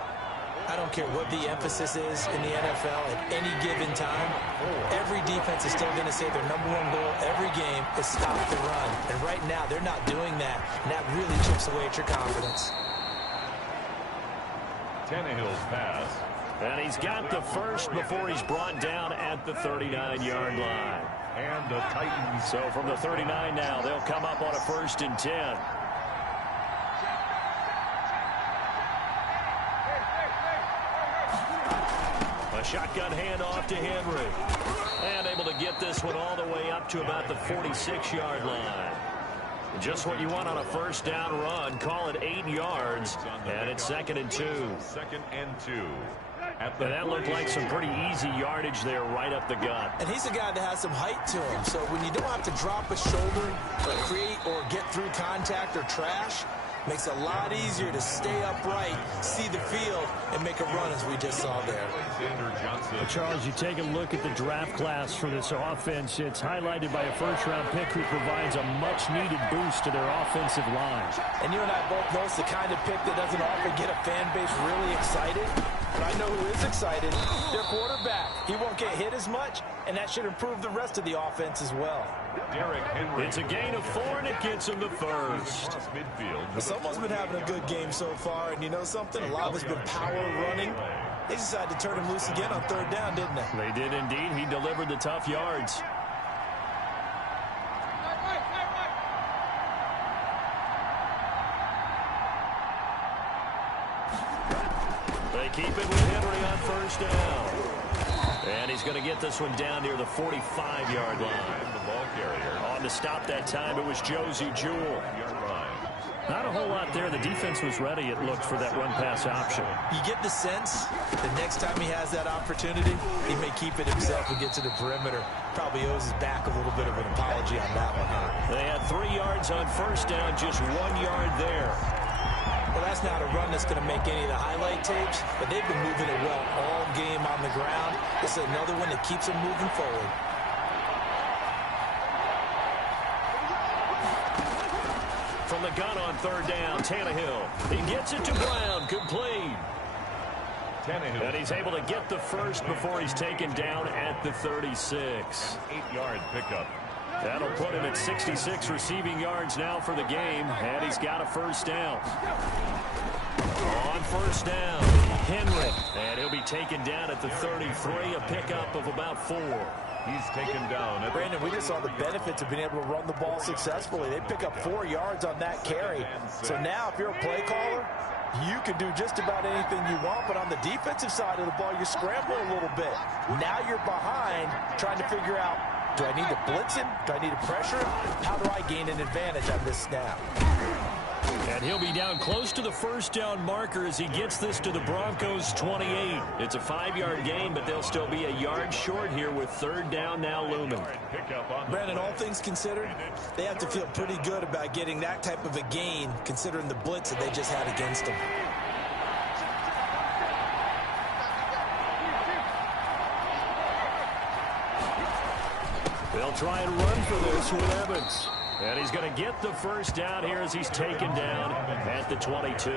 I don't care what the emphasis is in the NFL at any given time. Every defense is still going to say their number one goal every game is stop the run. And right now, they're not doing that. And that really chips away at your confidence. Tannehill's pass. And he's got the first before he's brought down at the 39-yard line. And the Titans. So from the 39 now, they'll come up on a 1st and 10. A shotgun handoff to Henry. And able to get this one all the way up to about the 46-yard line. Just what you want on a first down run. Call it 8 yards. And it's 2nd and 2. 2nd and 2. And that looked like some pretty easy yardage there right up the gut. And he's a guy that has some height to him. So when you don't have to drop a shoulder or create or get through contact or trash, makes it a lot easier to stay upright, see the field, and make a run as we just saw there. Charles, you take a look at the draft class for this offense. It's highlighted by a first-round pick who provides a much-needed boost to their offensive line. And you and I both know it's the kind of pick that doesn't often get a fan base really excited. But I know who is excited. Their quarterback. He won't get hit as much, and that should improve the rest of the offense as well. Derrick Henry. It's a gain of 4, and it gets him the first. Midfield. Someone's been having a good game so far, and you know something? A lot of it's been power running. They decided to turn him loose again on 3rd down, didn't they? They did indeed. He delivered the tough yards. They keep it with Henry on 1st down. And he's going to get this one down near the 45-yard line. The ball carrier. On to stop that time, it was Josie Jewell. Not a whole lot there. The defense was ready, it looked, for that run-pass option. You get the sense that next time he has that opportunity, he may keep it himself and get to the perimeter. Probably owes his back a little bit of an apology on that one, huh? They had 3 yards on 1st down, just 1 yard there. Well, that's not a run that's going to make any of the highlight tapes, but they've been moving it well all game on the ground. This is another one that keeps them moving forward. From the gun on 3rd down, Tannehill. He gets it to Brown, complete. Tannehill. And he's able to get the first before he's taken down at the 36. 8-yard pickup. That'll put him at 66 receiving yards now for the game, and he's got a 1st down. On 1st down, Henry. And he'll be taken down at the 33, a pickup of about 4. He's taken down. Brandon, we just saw the benefits of being able to run the ball successfully. They pick up 4 yards on that carry. So now if you're a play caller, you can do just about anything you want, but on the defensive side of the ball, you're scrambling a little bit. Now you're behind trying to figure out, do I need to blitz him? Do I need to pressure him? How do I gain an advantage on this snap? And he'll be down close to the 1st down marker as he gets this to the Broncos' 28. It's a 5-yard gain, but they'll still be a yard short here with 3rd down now looming. Brandon, all things considered, they have to feel pretty good about getting that type of a gain considering the blitz that they just had against them. They'll try and run for this with Evans. And he's going to get the first down here as he's taken down at the 22.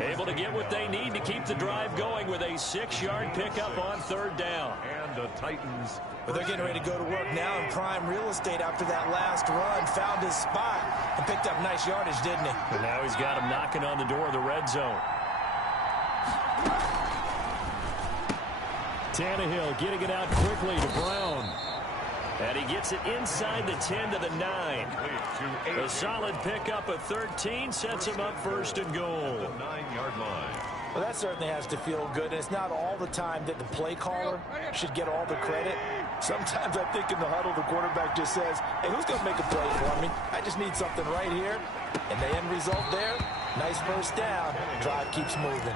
Able to get what they need to keep the drive going with a 6-yard pickup on third down. And the Titans. But they're getting ready to go to work now in prime real estate after that last run. Found his spot and picked up nice yardage, didn't he? And now he's got him knocking on the door of the red zone. Tannehill getting it out quickly to Brown. And he gets it inside the 10 to the 9. A solid pickup of 13 sets him up first and goal. The 9-yard line. Well, that certainly has to feel good. And it's not all the time that the play caller should get all the credit. Sometimes I think in the huddle, the quarterback just says, hey, who's going to make a play for me? I just need something right here. And the end result there, nice first down. Drive keeps moving.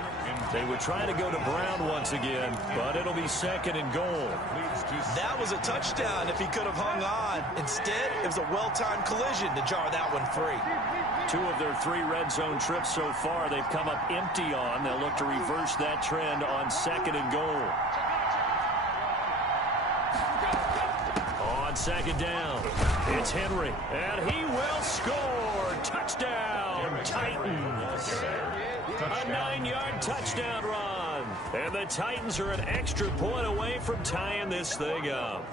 They would try to go to Brown once again, but it'll be second and goal. That was a touchdown if he could have hung on. Instead, it was a well-timed collision to jar that one free. 2 of their 3 red zone trips so far they've come up empty on. They'll look to reverse that trend on second and goal. On second down, it's Henry, and he will score. Touchdown, Titans. A 9-yard touchdown run. And the Titans are an extra point away from tying this thing up.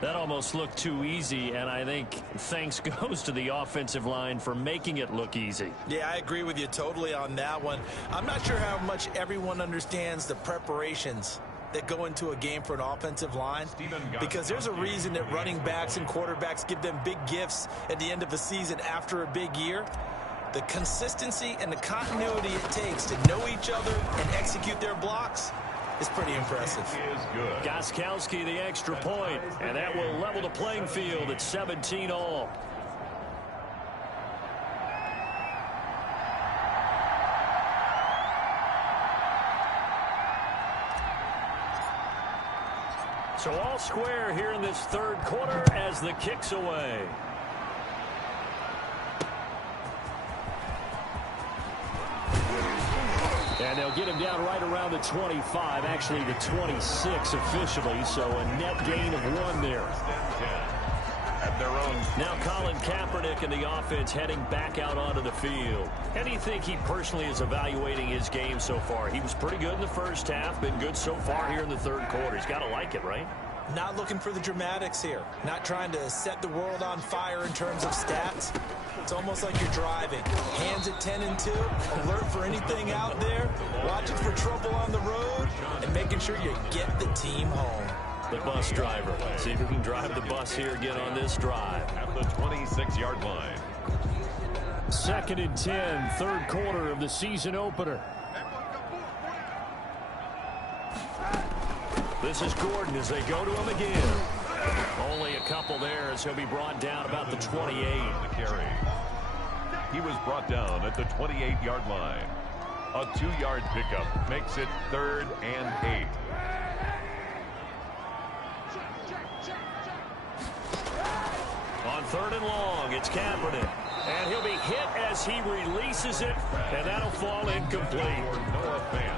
That almost looked too easy, and I think thanks goes to the offensive line for making it look easy. Yeah, I agree with you totally on that one. I'm not sure how much everyone understands the preparations that go into a game for an offensive line, because there's a reason that running backs and quarterbacks give them big gifts at the end of the season after a big year. The consistency and the continuity it takes to know each other and execute their blocks is pretty impressive. Gostkowski the extra point, and that will level the playing field at 17 all. So all square here in this third quarter as the kick's away. And they'll get him down right around the 25, actually the 26 officially, so a net gain of 1 there. At their own. Now Colin Kaepernick and the offense heading back out onto the field. How do you think he personally is evaluating his game so far? He was pretty good in the first half, been good so far here in the third quarter. He's got to like it, right? Not looking for the dramatics here. Not trying to set the world on fire in terms of stats. It's almost like you're driving. Hands at 10 and 2, alert for anything out there, watching for trouble on the road, and making sure you get the team home. The bus driver. See if we can drive the bus here again on this drive. At the 26-yard line. Second and 10, third quarter of the season opener. This is Gordon as they go to him again. Only a couple there as he'll be brought down about the 28. He was brought down at the 28-yard line. A 2-yard pickup makes it 3rd and 8. On 3rd and long, it's Kaepernick. And he'll be hit as he releases it, and that'll fall incomplete.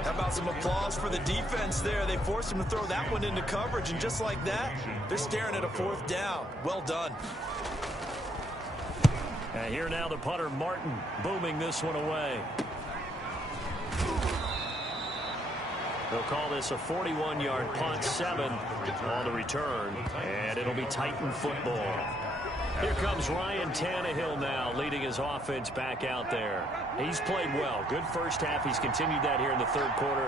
How about some applause for the defense there? They forced him to throw that one into coverage, and just like that, they're staring at a 4th down. Well done. And here now the punter, Martin, booming this one away. They'll call this a 41-yard punt, 7 on the return, and it'll be Titan football. Here comes Ryan Tannehill now, leading his offense back out there. He's played well. Good first half. He's continued that here in the third quarter.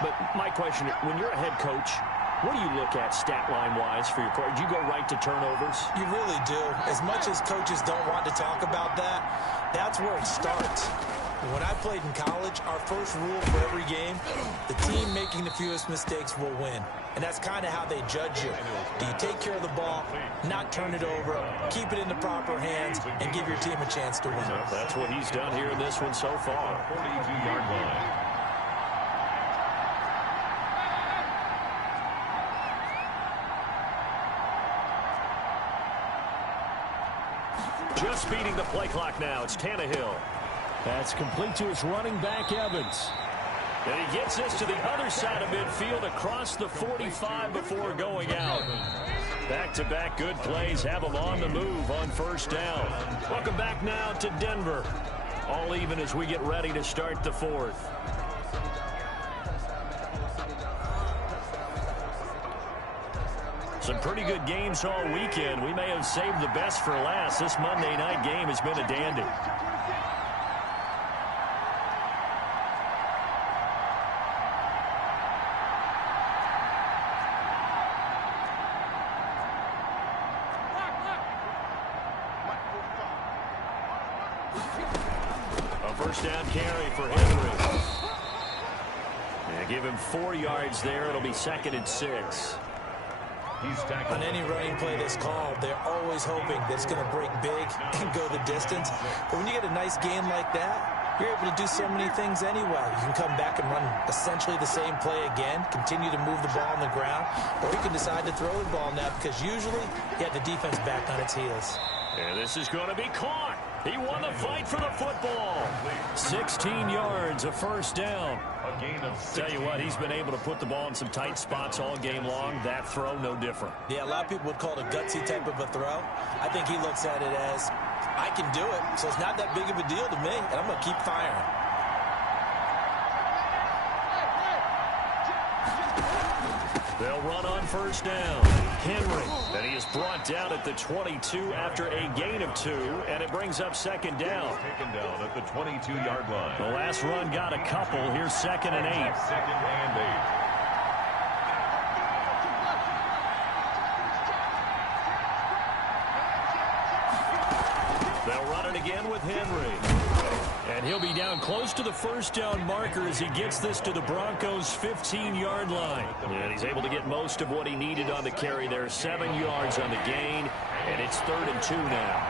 But my question, when you're a head coach, what do you look at stat line-wise for your quarterback? Do you go right to turnovers? You really do. As much as coaches don't want to talk about that, that's where it starts. When I played in college, our first rule for every game, the team making the fewest mistakes will win. And that's kind of how they judge you. Do you take care of the ball, not turn it over, keep it in the proper hands, and give your team a chance to win? Well, that's what he's done here in this one so far. 42-yard line. Just beating the play clock now. It's Tannehill. That's complete to his running back, Evans. And he gets this to the other side of midfield across the 45 before going out. Back-to-back good plays have them on the move on first down. Welcome back now to Denver. All even as we get ready to start the fourth. Some pretty good games all weekend. We may have saved the best for last. This Monday night game has been a dandy. A first down carry for Henry. And give him 4 yards there. It'll be 2nd and 6. On any running play that's called, they're always hoping that it's going to break big and go the distance. But when you get a nice game like that, you're able to do so many things anyway. You can come back and run essentially the same play again, continue to move the ball on the ground, or you can decide to throw the ball now because usually you have the defense back on its heels. And this is going to be caught. He won the fight for the football. 16 yards, a first down. A gain of 16. Tell you what, he's been able to put the ball in some tight spots all game long. That throw, no different. Yeah, a lot of people would call it a gutsy type of a throw. I think he looks at it as, I can do it, so it's not that big of a deal to me, and I'm going to keep firing. They'll run on first down. Henry, and he is brought down at the 22 after a gain of 2, and it brings up 2nd down. Taken down at the 22-yard line. The last run got a couple. Here's 2nd and 8. 2nd and 8. They'll run it again with Henry. And he'll be down close to the first down marker as he gets this to the Broncos' 15-yard line. And he's able to get most of what he needed on the carry there. 7 yards on the gain, and it's 3rd and 2 now.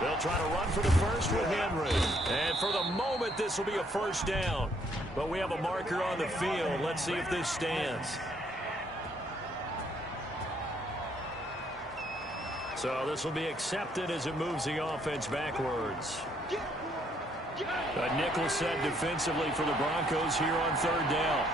They'll try to run for the first with Henry. And for the moment, this will be a first down. But we have a marker on the field. Let's see if this stands. So this will be accepted as it moves the offense backwards. A nickel set defensively for the Broncos here on 3rd down.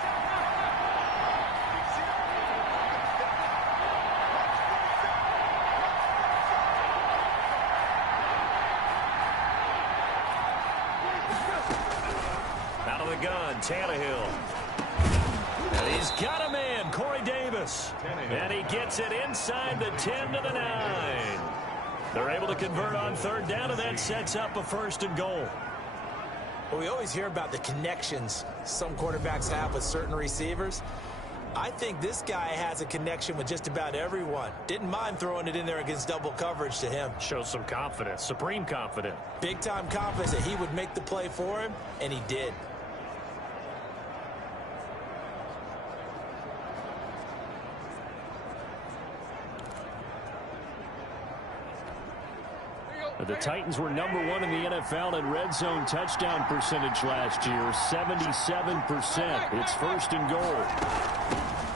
Out of the gun, Tannehill. And he's got a man, Corey Davis. And he gets it inside the 10 to the 9. They're able to convert on 3rd down, and that sets up a 1st and goal. Well, we always hear about the connections some quarterbacks have with certain receivers. I think this guy has a connection with just about everyone. Didn't mind throwing it in there against double coverage to him. Shows some confidence, supreme confidence. Big-time confidence that he would make the play for him, and he did. The Titans were #1 in the NFL in red zone touchdown percentage last year, 77%. It's 1st and goal.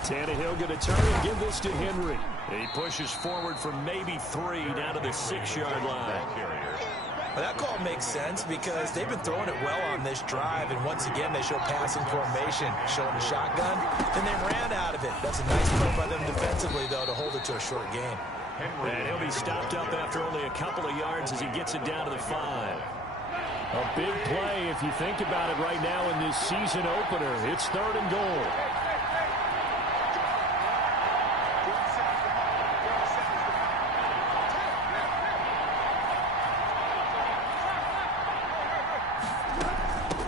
Tannehill going to turn and give this to Henry. He pushes forward from maybe 3 down to the 6-yard line. Well, that call makes sense because they've been throwing it well on this drive, and once again they show passing formation, showing the shotgun, then they ran out of it. That's a nice play by them defensively, though, to hold it to a short game. And he'll be stopped up after only a couple of yards as he gets it down to the 5. A big play if you think about it right now in this season opener. It's 3rd and goal.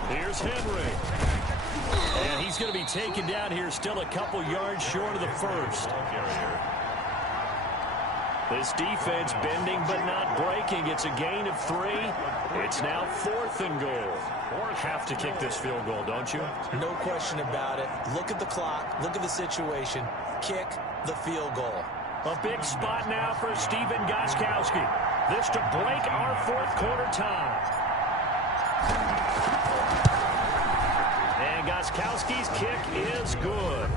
Here's Henry. And he's going to be taken down here still a couple yards short of the 1st. This defense bending but not breaking. It's a gain of 3. It's now 4th and goal. Have to kick this field goal, don't you? No question about it. Look at the clock. Look at the situation. Kick the field goal. A big spot now for Stephen Gostkowski. This to break our 4th quarter tie. And Gostkowski's kick is good.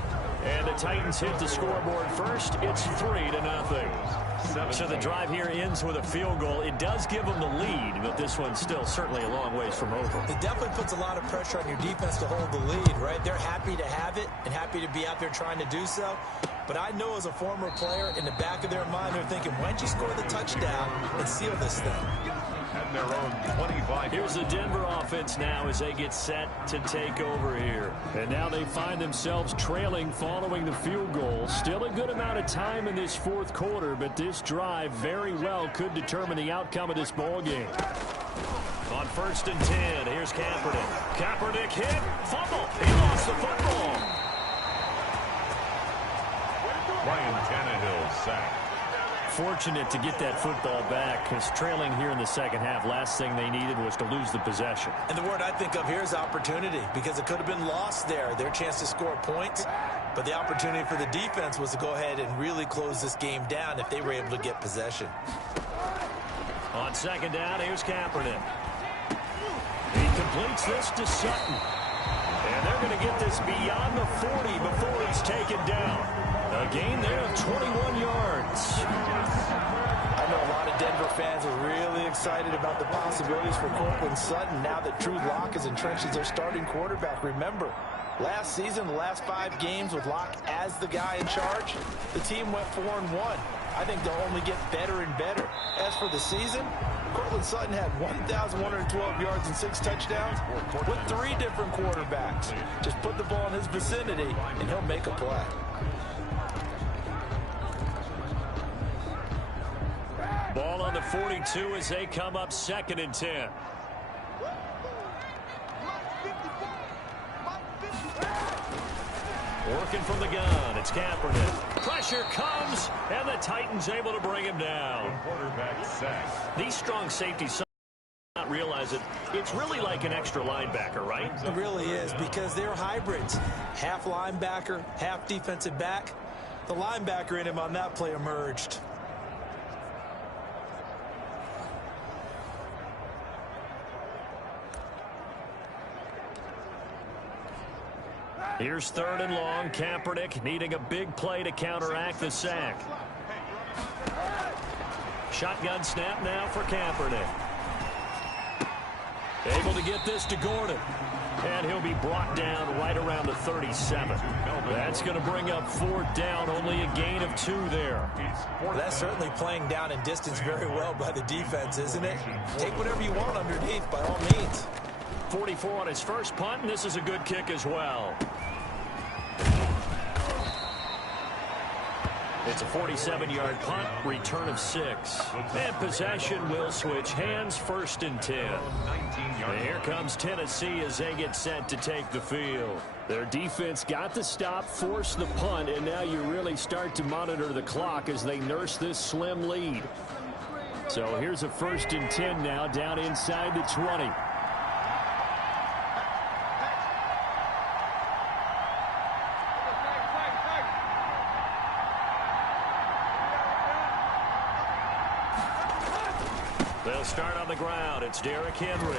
And the Titans hit the scoreboard first. It's 3-0. So the drive here ends with a field goal. It does give them the lead, but this one's still certainly a long ways from over. It definitely puts a lot of pressure on your defense to hold the lead, right? They're happy to have it and happy to be out there trying to do so. But I know as a former player, in the back of their mind, they're thinking, when'd you score the touchdown and seal this thing? At their own 25. Here's the Denver offense now as they get set to take over here. And now they find themselves trailing following the field goal. Still a good amount of time in this fourth quarter, but this drive very well could determine the outcome of this ball game. On 1st and 10, here's Kaepernick. Kaepernick hit, fumble. He lost the football. Ryan Tannehill sacked. Fortunate to get that football back, because trailing here in the second half, last thing they needed was to lose the possession. And the word I think of here is opportunity, because it could have been lost there, their chance to score points. But the opportunity for the defense was to go ahead and really close this game down if they were able to get possession. On 2nd down, here's Kaepernick. He completes this to Sutton. And they're going to get this beyond the 40 before it's taken down. A gain there of 21 yards. I know a lot of Denver fans are really excited about the possibilities for Courtland Sutton now that Drew Lock is entrenched as their starting quarterback. Remember, last season, the last 5 games with Lock as the guy in charge, the team went 4-1. I think they'll only get better and better. As for the season, Courtland Sutton had 1,112 yards and 6 touchdowns with 3 different quarterbacks. Just put the ball in his vicinity, and he'll make a play. Ball on the 42 as they come up 2nd and 10. Working from the gun, it's Kaepernick. Pressure comes, and the Titans able to bring him down. Quarterback sack. These strong safeties not realize it. It's really like an extra linebacker, right? It really is, because they're hybrids. Half linebacker, half defensive back. The linebacker in him on that play emerged. Here's 3rd and long. Kaepernick needing a big play to counteract the sack. Shotgun snap now for Kaepernick. Able to get this to Gordon. And he'll be brought down right around the 37. That's going to bring up 4th down. Only a gain of 2 there. Well, that's certainly playing down in distance very well by the defense, isn't it? Take whatever you want underneath by all means. 44 on his first punt, and this is a good kick as well. It's a 47-yard punt, return of 6. And possession will switch hands, 1st and 10. And here comes Tennessee as they get set to take the field. Their defense got the stop, forced the punt, and now you really start to monitor the clock as they nurse this slim lead. So here's a 1st and 10 now, down inside the 20. They'll start on the ground. It's Derrick Henry.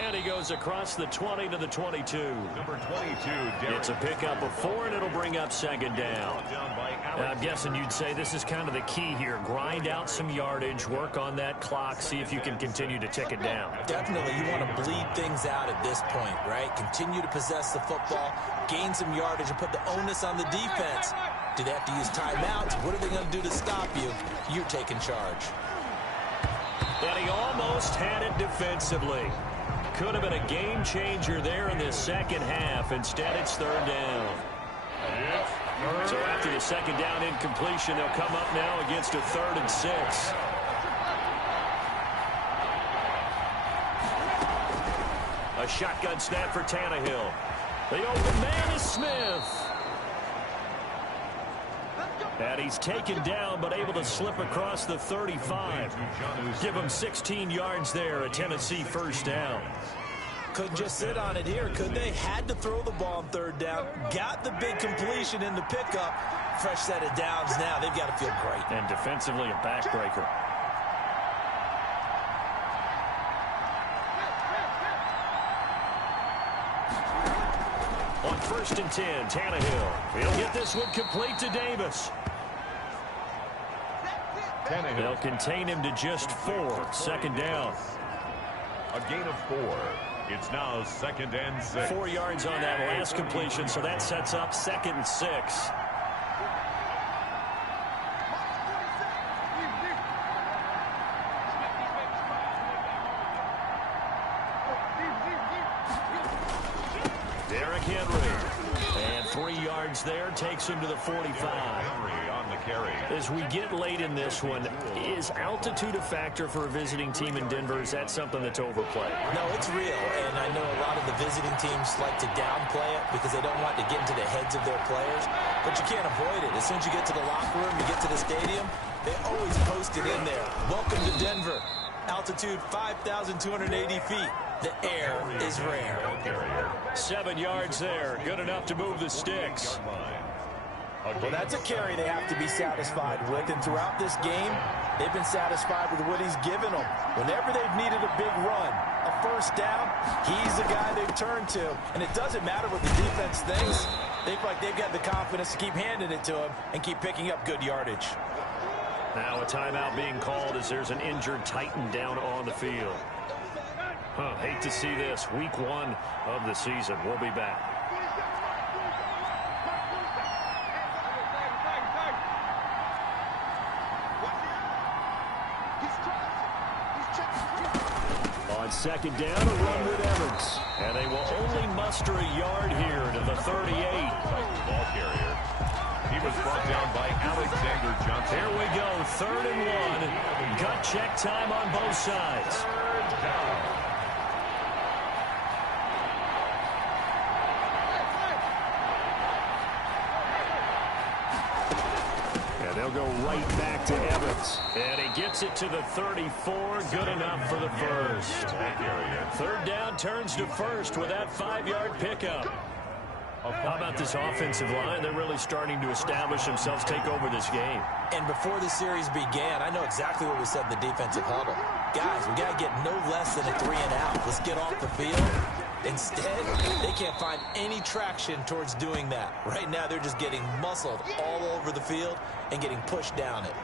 And he goes across the 20 to the 22. Number 22, Derrick. It's a pickup of 4, and it'll bring up 2nd down. I'm guessing you'd say this is kind of the key here. Grind out some yardage, work on that clock, see if you can continue to tick it down. Definitely, you want to bleed things out at this point, right? Continue to possess the football, gain some yardage, and put the onus on the defense. Do they have to use timeouts? What are they going to do to stop you? You're taking charge. And he almost had it defensively. Could have been a game changer there in the second half. Instead, it's 3rd down. So after the 2nd down incompletion, they'll come up now against a 3rd and 6. A shotgun snap for Tannehill. The open man is Smith. And he's taken down, but able to slip across the 35. Give him 16 yards there, a Tennessee 1st down. Couldn't just sit on it here, could they? Had to throw the ball on 3rd down. Got the big completion in the pickup. Fresh set of downs now. They've got to feel great. And defensively, a backbreaker. On 1st and 10. Tannehill. He'll get this one complete to Davis. They'll contain him to just 4. 2nd down. A gain of 4. It's now 2nd and 6. 4 yards on that last completion, so that sets up 2nd and 6. Derrick Henry. And 3 yards there takes him to the 45. Henry on the carry. As we get late in this one, is altitude a factor for a visiting team in Denver? Is that something that's overplayed? No, it's real, and I know a lot of the visiting teams like to downplay it because they don't want to get into the heads of their players, but you can't avoid it. As soon as you get to the locker room, you get to the stadium, they always post it in there. Welcome to Denver. Altitude 5,280 feet. The air is rare. 7 yards there. Good enough to move the sticks. Well, that's a carry they have to be satisfied with, and throughout this game, they've been satisfied with what he's given them. Whenever they've needed a big run, a 1st down, he's the guy they've turned to. And it doesn't matter what the defense thinks. They feel like they've got the confidence to keep handing it to him and keep picking up good yardage. Now a timeout being called as there's an injured Titan down on the field. Hate to see this. Week 1 of the season. We'll be back. On 2nd down, a run with Evans. And they will only muster a yard here to the 38. Ball carrier. He was brought down by Alexander Johnson. Here we go. 3rd and 1. Gut check time on both sides. They'll go right back to Evans. And he gets it to the 34. Good enough for the 1st. 3rd down turns to 1st with that 5-yard pickup. How about this offensive line? They're really starting to establish themselves, take over this game. And before the series began, I know exactly what we said in the defensive huddle. Guys, we got to get no less than a 3-and-out. Let's get off the field. Instead, they can't find any traction towards doing that. Right now, they're just getting muscled all over the field and getting pushed down it.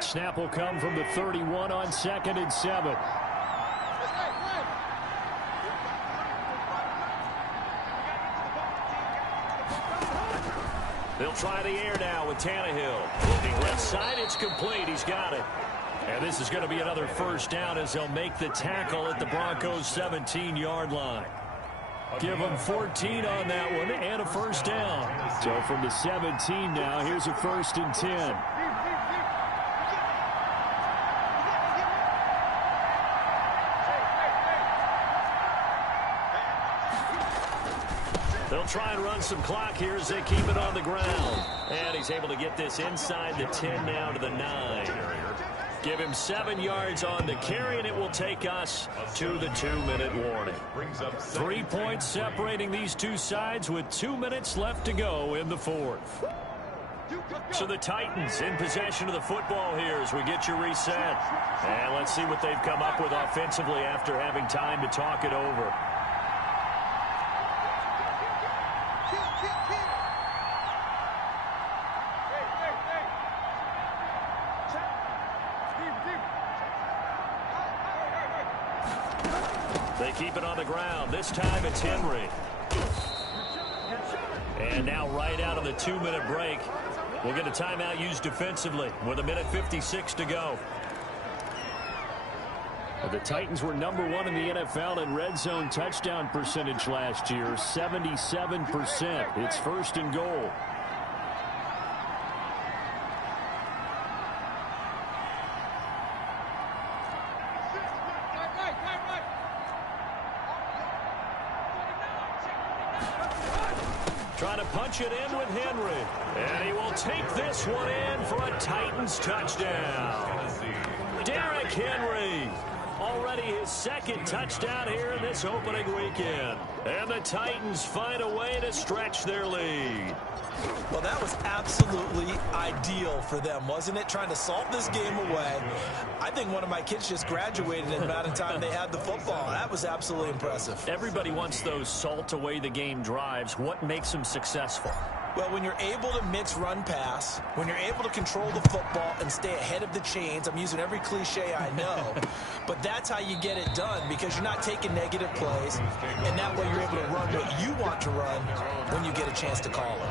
Snap will come from the 31 on 2nd and 7. They'll try the air now with Tannehill. Looking left side, it's complete. He's got it. And this is going to be another 1st down as they'll make the tackle at the Broncos' 17-yard line. Give them 14 on that one and a 1st down. So from the 17 now, here's a 1st and 10. They'll try and run some clock here as they keep it on the ground. And he's able to get this inside the 10 now to the 9. Give him 7 yards on the carry, and it will take us to the 2-minute warning. 3 points separating these two sides with 2 minutes left to go in the 4th. So the Titans in possession of the football here as we get you reset. And let's see what they've come up with offensively after having time to talk it over. They keep it on the ground. This time it's Henry. And now right out of the 2-minute break, we'll get a timeout used defensively with 1:56 to go. The Titans were #1 in the NFL in red zone touchdown percentage last year, 77%. It's 1st and goal. Trying to punch it in with Henry. And he will take this one in for a Titans touchdown. Derrick Henry. Already his 2nd touchdown here in this opening weekend. And the Titans find a way to stretch their lead. Well, that was absolutely ideal for them, wasn't it? Trying to salt this game away. I think one of my kids just graduated in the amount of time they had the football. That was absolutely impressive. Everybody wants those salt away the game drives. What makes them successful? Well, when you're able to mix run pass, when you're able to control the football and stay ahead of the chains, I'm using every cliche I know, but that's how you get it done because you're not taking negative plays, and that way you're able to run what you want to run when you get a chance to call it.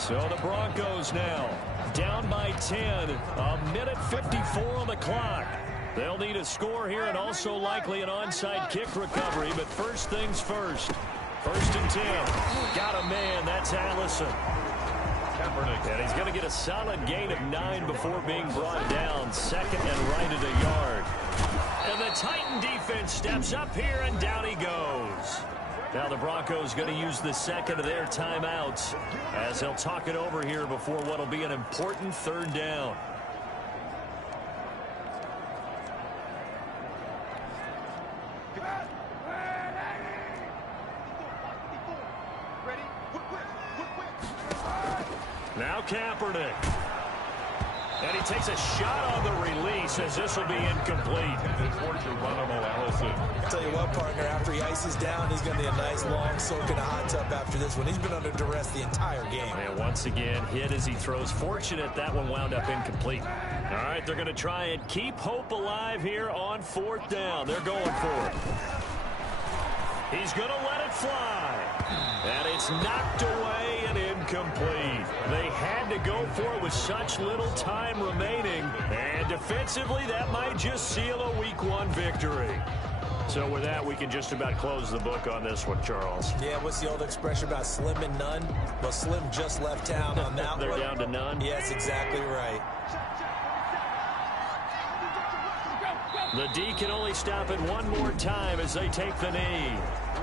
So the Broncos now down by 10, a minute 54 on the clock. They'll need a score here and also likely an onside kick recovery, but first things first. First and 10. Got a man. That's Allison. And he's going to get a solid gain of 9 before being brought down. Second and right at a yard. And the Titan defense steps up here, and down he goes. Now the Broncos going to use the second of their timeouts as they'll talk it over here before what will be an important third down. Now Kaepernick. And he takes a shot on the release as this will be incomplete. I'll tell you what, partner, after he ices down, he's going to be a nice long soak in a hot tub after this one. He's been under duress the entire game. And once again, hit as he throws. Fortunate that one wound up incomplete. All right, they're going to try and keep hope alive here on fourth down. They're going for it. He's going to let it fly. And it's knocked away and incomplete. They had to go for it with such little time remaining. And defensively, that might just seal a Week 1 victory. So with that, we can just about close the book on this one, Charles. Yeah, what's the old expression about slim and none? Well, Slim just left town on that They're one. down to none? Yes, exactly right. The D can only stop it one more time as they take the knee.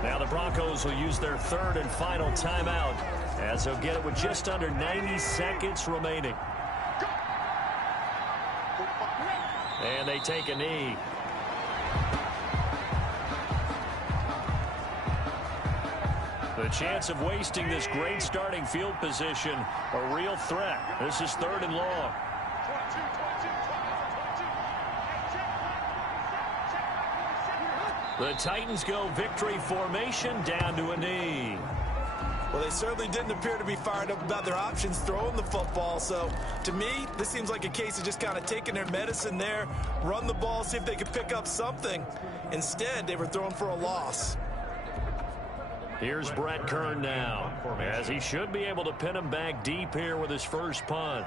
Now the Broncos will use their third and final timeout as they'll get it with just under 90 seconds remaining. And they take a knee. The chance of wasting this great starting field position, a real threat. This is third and long. The Titans go victory formation down to a knee. Well, they certainly didn't appear to be fired up about their options throwing the football. So, to me, this seems like a case of just kind of taking their medicine there, run the ball, see if they could pick up something. Instead, they were throwing for a loss. Here's Brett Kern now, as he should be able to pin him back deep here with his first punt.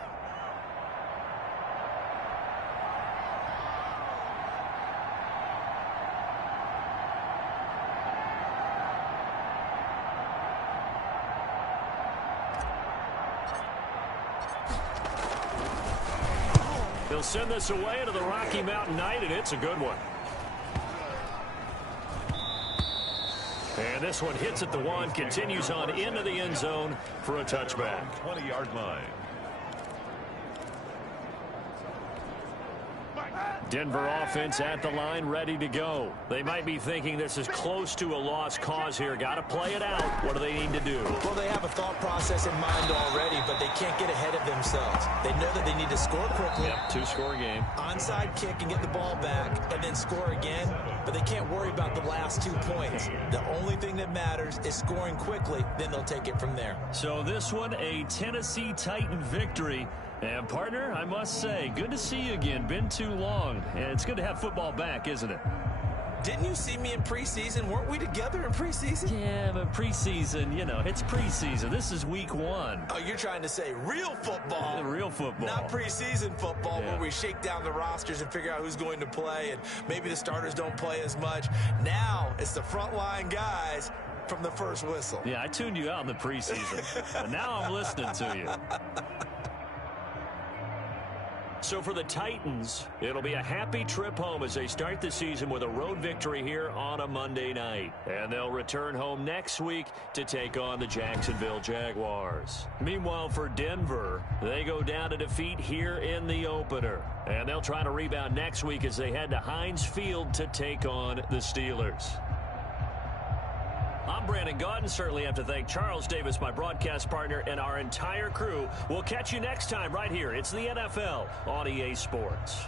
He'll send this away into the Rocky Mountain Night, and it's a good one. And this one hits at the one, continues on into the end zone for a touchback. 20-yard line. Denver offense at the line, ready to go. They might be thinking this is close to a lost cause here. Got to play it out. What do they need to do? Well, they have a thought process in mind already, but they can't get ahead of themselves. They know that they need to score quickly. Yep, two-score game. Onside kick and get the ball back and then score again, but they can't worry about the last 2 points. The only thing that matters is scoring quickly, then they'll take it from there. So this one, a Tennessee Titan victory. And, partner, I must say, good to see you again. Been too long. And it's good to have football back, isn't it? Didn't you see me in preseason? Weren't we together in preseason? Yeah, but preseason, you know, it's preseason. This is week 1. Oh, you're trying to say real football. Real football. Not preseason football Yeah. where we shake down the rosters and figure out who's going to play, and maybe the starters don't play as much. Now it's the frontline guys from the first whistle. Yeah, I tuned you out in the preseason. But now I'm listening to you. So for the Titans, it'll be a happy trip home as they start the season with a road victory here on a Monday night. And they'll return home next week to take on the Jacksonville Jaguars. Meanwhile, for Denver, they go down to defeat here in the opener. And they'll try to rebound next week as they head to Heinz Field to take on the Steelers. I'm Brandon Gaudin. Certainly have to thank Charles Davis, my broadcast partner, and our entire crew. We'll catch you next time right here. It's the NFL on EA Sports.